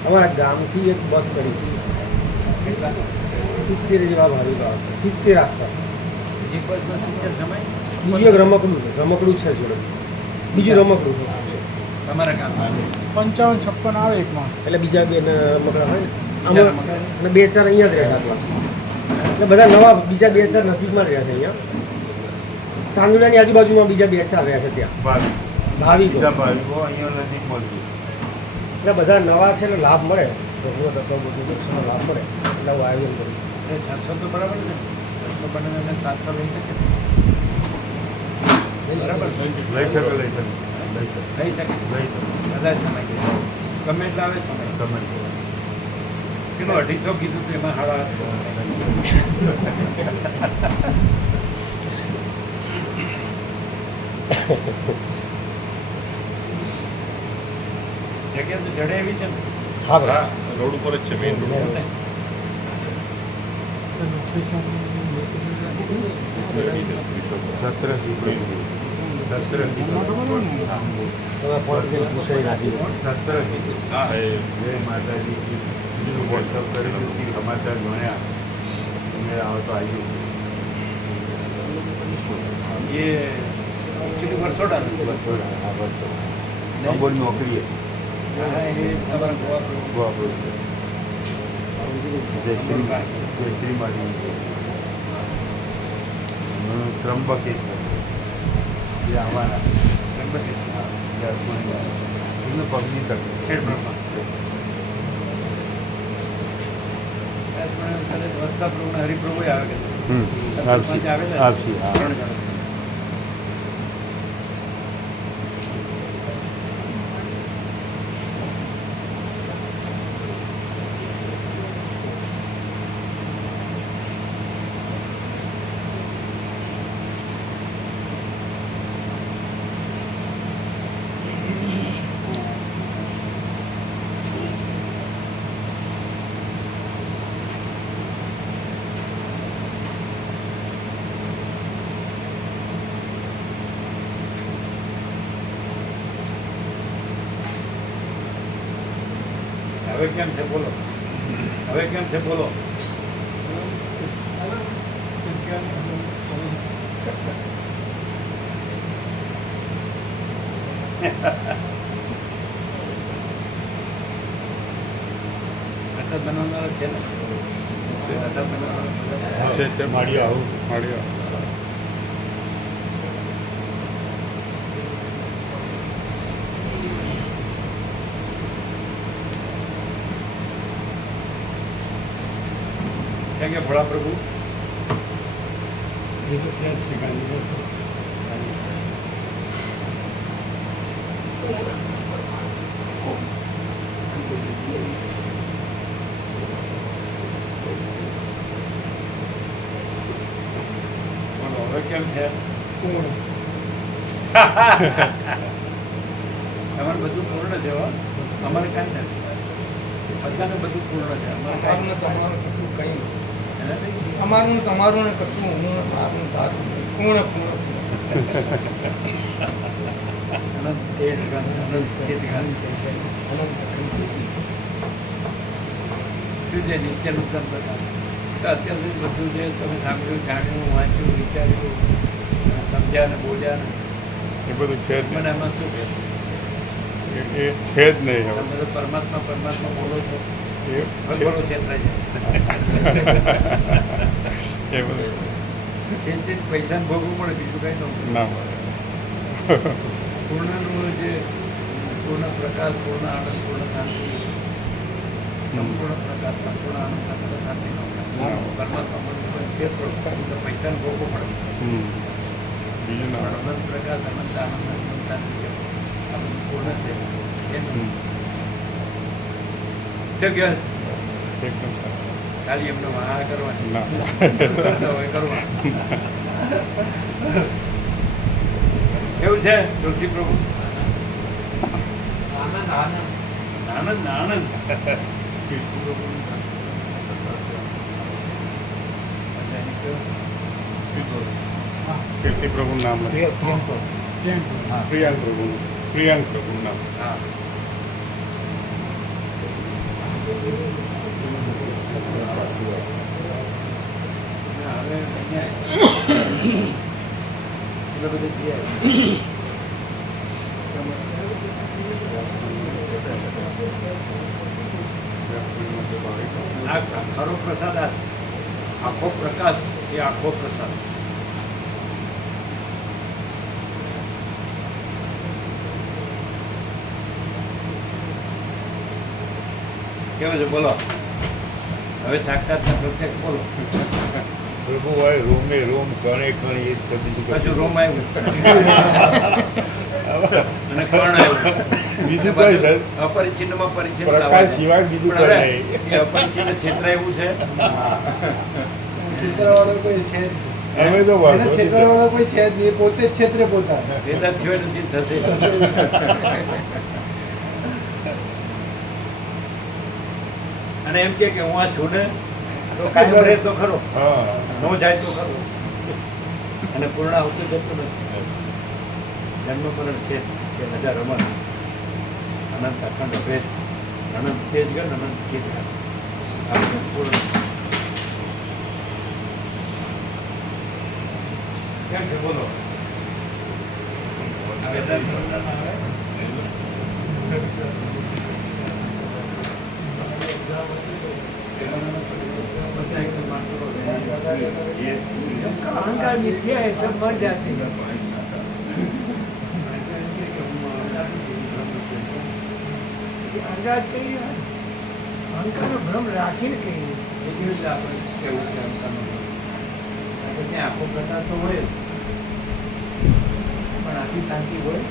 અમારા ગામથી એક બસ કરી હતી. 70 જેવા ભાવિકો આવશે, 70 આસપાસ. બીજું એક રમકડું છે જોડે, બીજું રમકડું છે તમારા ગામમાં 55-56 આવે એકમાં. એટલે બીજા બે રમકડા હોય ને આમાં, અને 2-4 અહીંયા જ રહ્યા હતા. એટલે બધા નવા બીજા 2-4 નજીકમાં જ રહ્યા છે. અહીંયા ચાંદુલાની આજુબાજુમાં બીજા 2-4 રહ્યા છે ત્યાં ભાવિકો. અહીંયા નજીક મળતું. એટલે બધા નવા છે ને લાભ મળે, પ્રભુ તત્વ બધું લાભ મળે એટલે હું આયોજન કરું. 700 તો બરાબર ને? 700 લઈ શકે બરાબર? લઈ શકે બધા સમય ગમે એટલા આવે સમય પેલો 250 કીધું તો એમાં હાડા જગ્યા તો જડે એવી છે ને? હા બરાબર. રોડ ઉપર જ છે, મેઇન રોડ. તમે પોલિટિકલ પૂછાઈ રાખી માતાજી બીજું વોટ્સઅપ કરેલું કે સમાચાર ભણ્યા તમે આવો તો આવી એ એકચ્યુઅલી વરસોડા બોલ નોકરી હા એ તમારા ગોવા જયશ્રી મારી ત્રંબકેશ્વર જે આવવાના ત્રંબકેશ્વર એમને પગની તકલીફ વસ્તા પ્રભુ હરિપ્રભુ આવે કે આવશે હા 3 જણ. હવે કેમ છે બોલો? હવે કેમ છે બોલો? વરસાદ બનાવનારો છે ને? વરસાદ બનાવનારો છે માળી આવું માળી આવું કેમ કે ભોળા પ્રભુ બોલો, હવે કેમ છે અમારે બધું પૂર્ણ છે હો. અમારે કાંઈ નથી, બધાને બધું પૂર્ણ છે. અમારે કાંઈ તમારું કશું કંઈ એને કંઈ અમારું તમારું ને કશું હું તારું તારું પૂર્ણ પૂર્ણ અનંત તેજ ગણ, અનંત ચિત ગણ. શું છે નિત્ય નૂતન પ્રકાશ? તો અત્યાર સુધી બધું જે તમે સાંભળ્યું, જાણ્યું, વાંચ્યું, વિચાર્યું, સમજ્યા ને બોલ્યા ને એ બધું છે જ મને એમાં શું કહે? નહીં એ છે જ નહીં હવે તમે તો પરમાત્મા પરમાત્મા બોલો છો, એ ભગવાન ક્ષેત્ર છે. એ બધું ચિંતિત પૈસાને ભોગવું પડે, બીજું કંઈ ન મળે. ના મળે પૂર્ણનું જે પૂર્ણ પ્રકાશ, પૂર્ણ આનંદ, પૂર્ણ શાંતિ, સંપૂર્ણ પ્રકાશ, સંપૂર્ણ આનંદ, સંપૂર્ણ શાંતિ ન મળે. પરમાત્મા મળે ક્ષેત્ર તો પૈસાને ભોગવું પડે. બીજું ના પણ અનંત પ્રકાશ, અનંત આનંદ, અનંત શાંતિ છે. આ બધું પૂર્ણ છે. એમ છે કે એકદમ સારું ખાલી એમને મહા કરવાની ના કરવા કેવું છે તુલસી પ્રભુ? આનંદ આનંદ આનંદ કીર્તિ પ્રભુનું નામ પ્રિયાંક પ્રભુનું પ્રિયાંક પ્રભુનું નામ હા હવે એટલે બધું આ ખરો પ્રસાદ આખો પ્રકાશ એ આખો પ્રસાદ. કેવું છે બોલો? હવે સાક્ષાત પ્રત્યક્ષ બોલો. પ્રભુ હોય રૂમે રૂમ કણે કણ એ જ છે, બીજું પાછું કશું રૂમ આવ્યું અને કણ આવ્યું. બીજું કોઈ સર અપરિચિન્નમાં પરિચિત પ્રકાશ લાવવા છે. સિવાય બીજું પણ કોઈ હવે નહીં. એ અપરિચિત ક્ષેત્ર એવું છે છેતરવાળો કોઈ છે જ અમે તો નહીં. એને છેતરવાળો કોઈ છે જ નહીં. એ પોતે જ છેતરે પોતા. ભેદા થયો નથી થશે. અને એમ કે હું આ છું ને તો કાયમ રહે તો ખરો, હા ન જાય તો ખરો. અને પૂર્ણ આવતું જતું નથી. જન્મ મરણ છે કે હજાર અમર, અનંત અખંડ ભેદ, અનંત તેજ ગણ, અનંત ચિત ગણ. આ બધું પૂર્ણ કેમ છે બોલો? सबका अहंकार मिथ्या है, सब मर जाते हैं. ये अंदाज कही रहा है. अहंकार નો ભ્રમ રાખીને કહી રહ્યો. એ દિવસે આપણે કેવું છે અહંકારનો ભ્રમ. કારણ કે ત્યાં આખો પ્રકાર તો હોય જ. પણ આખી શાંતિ હોય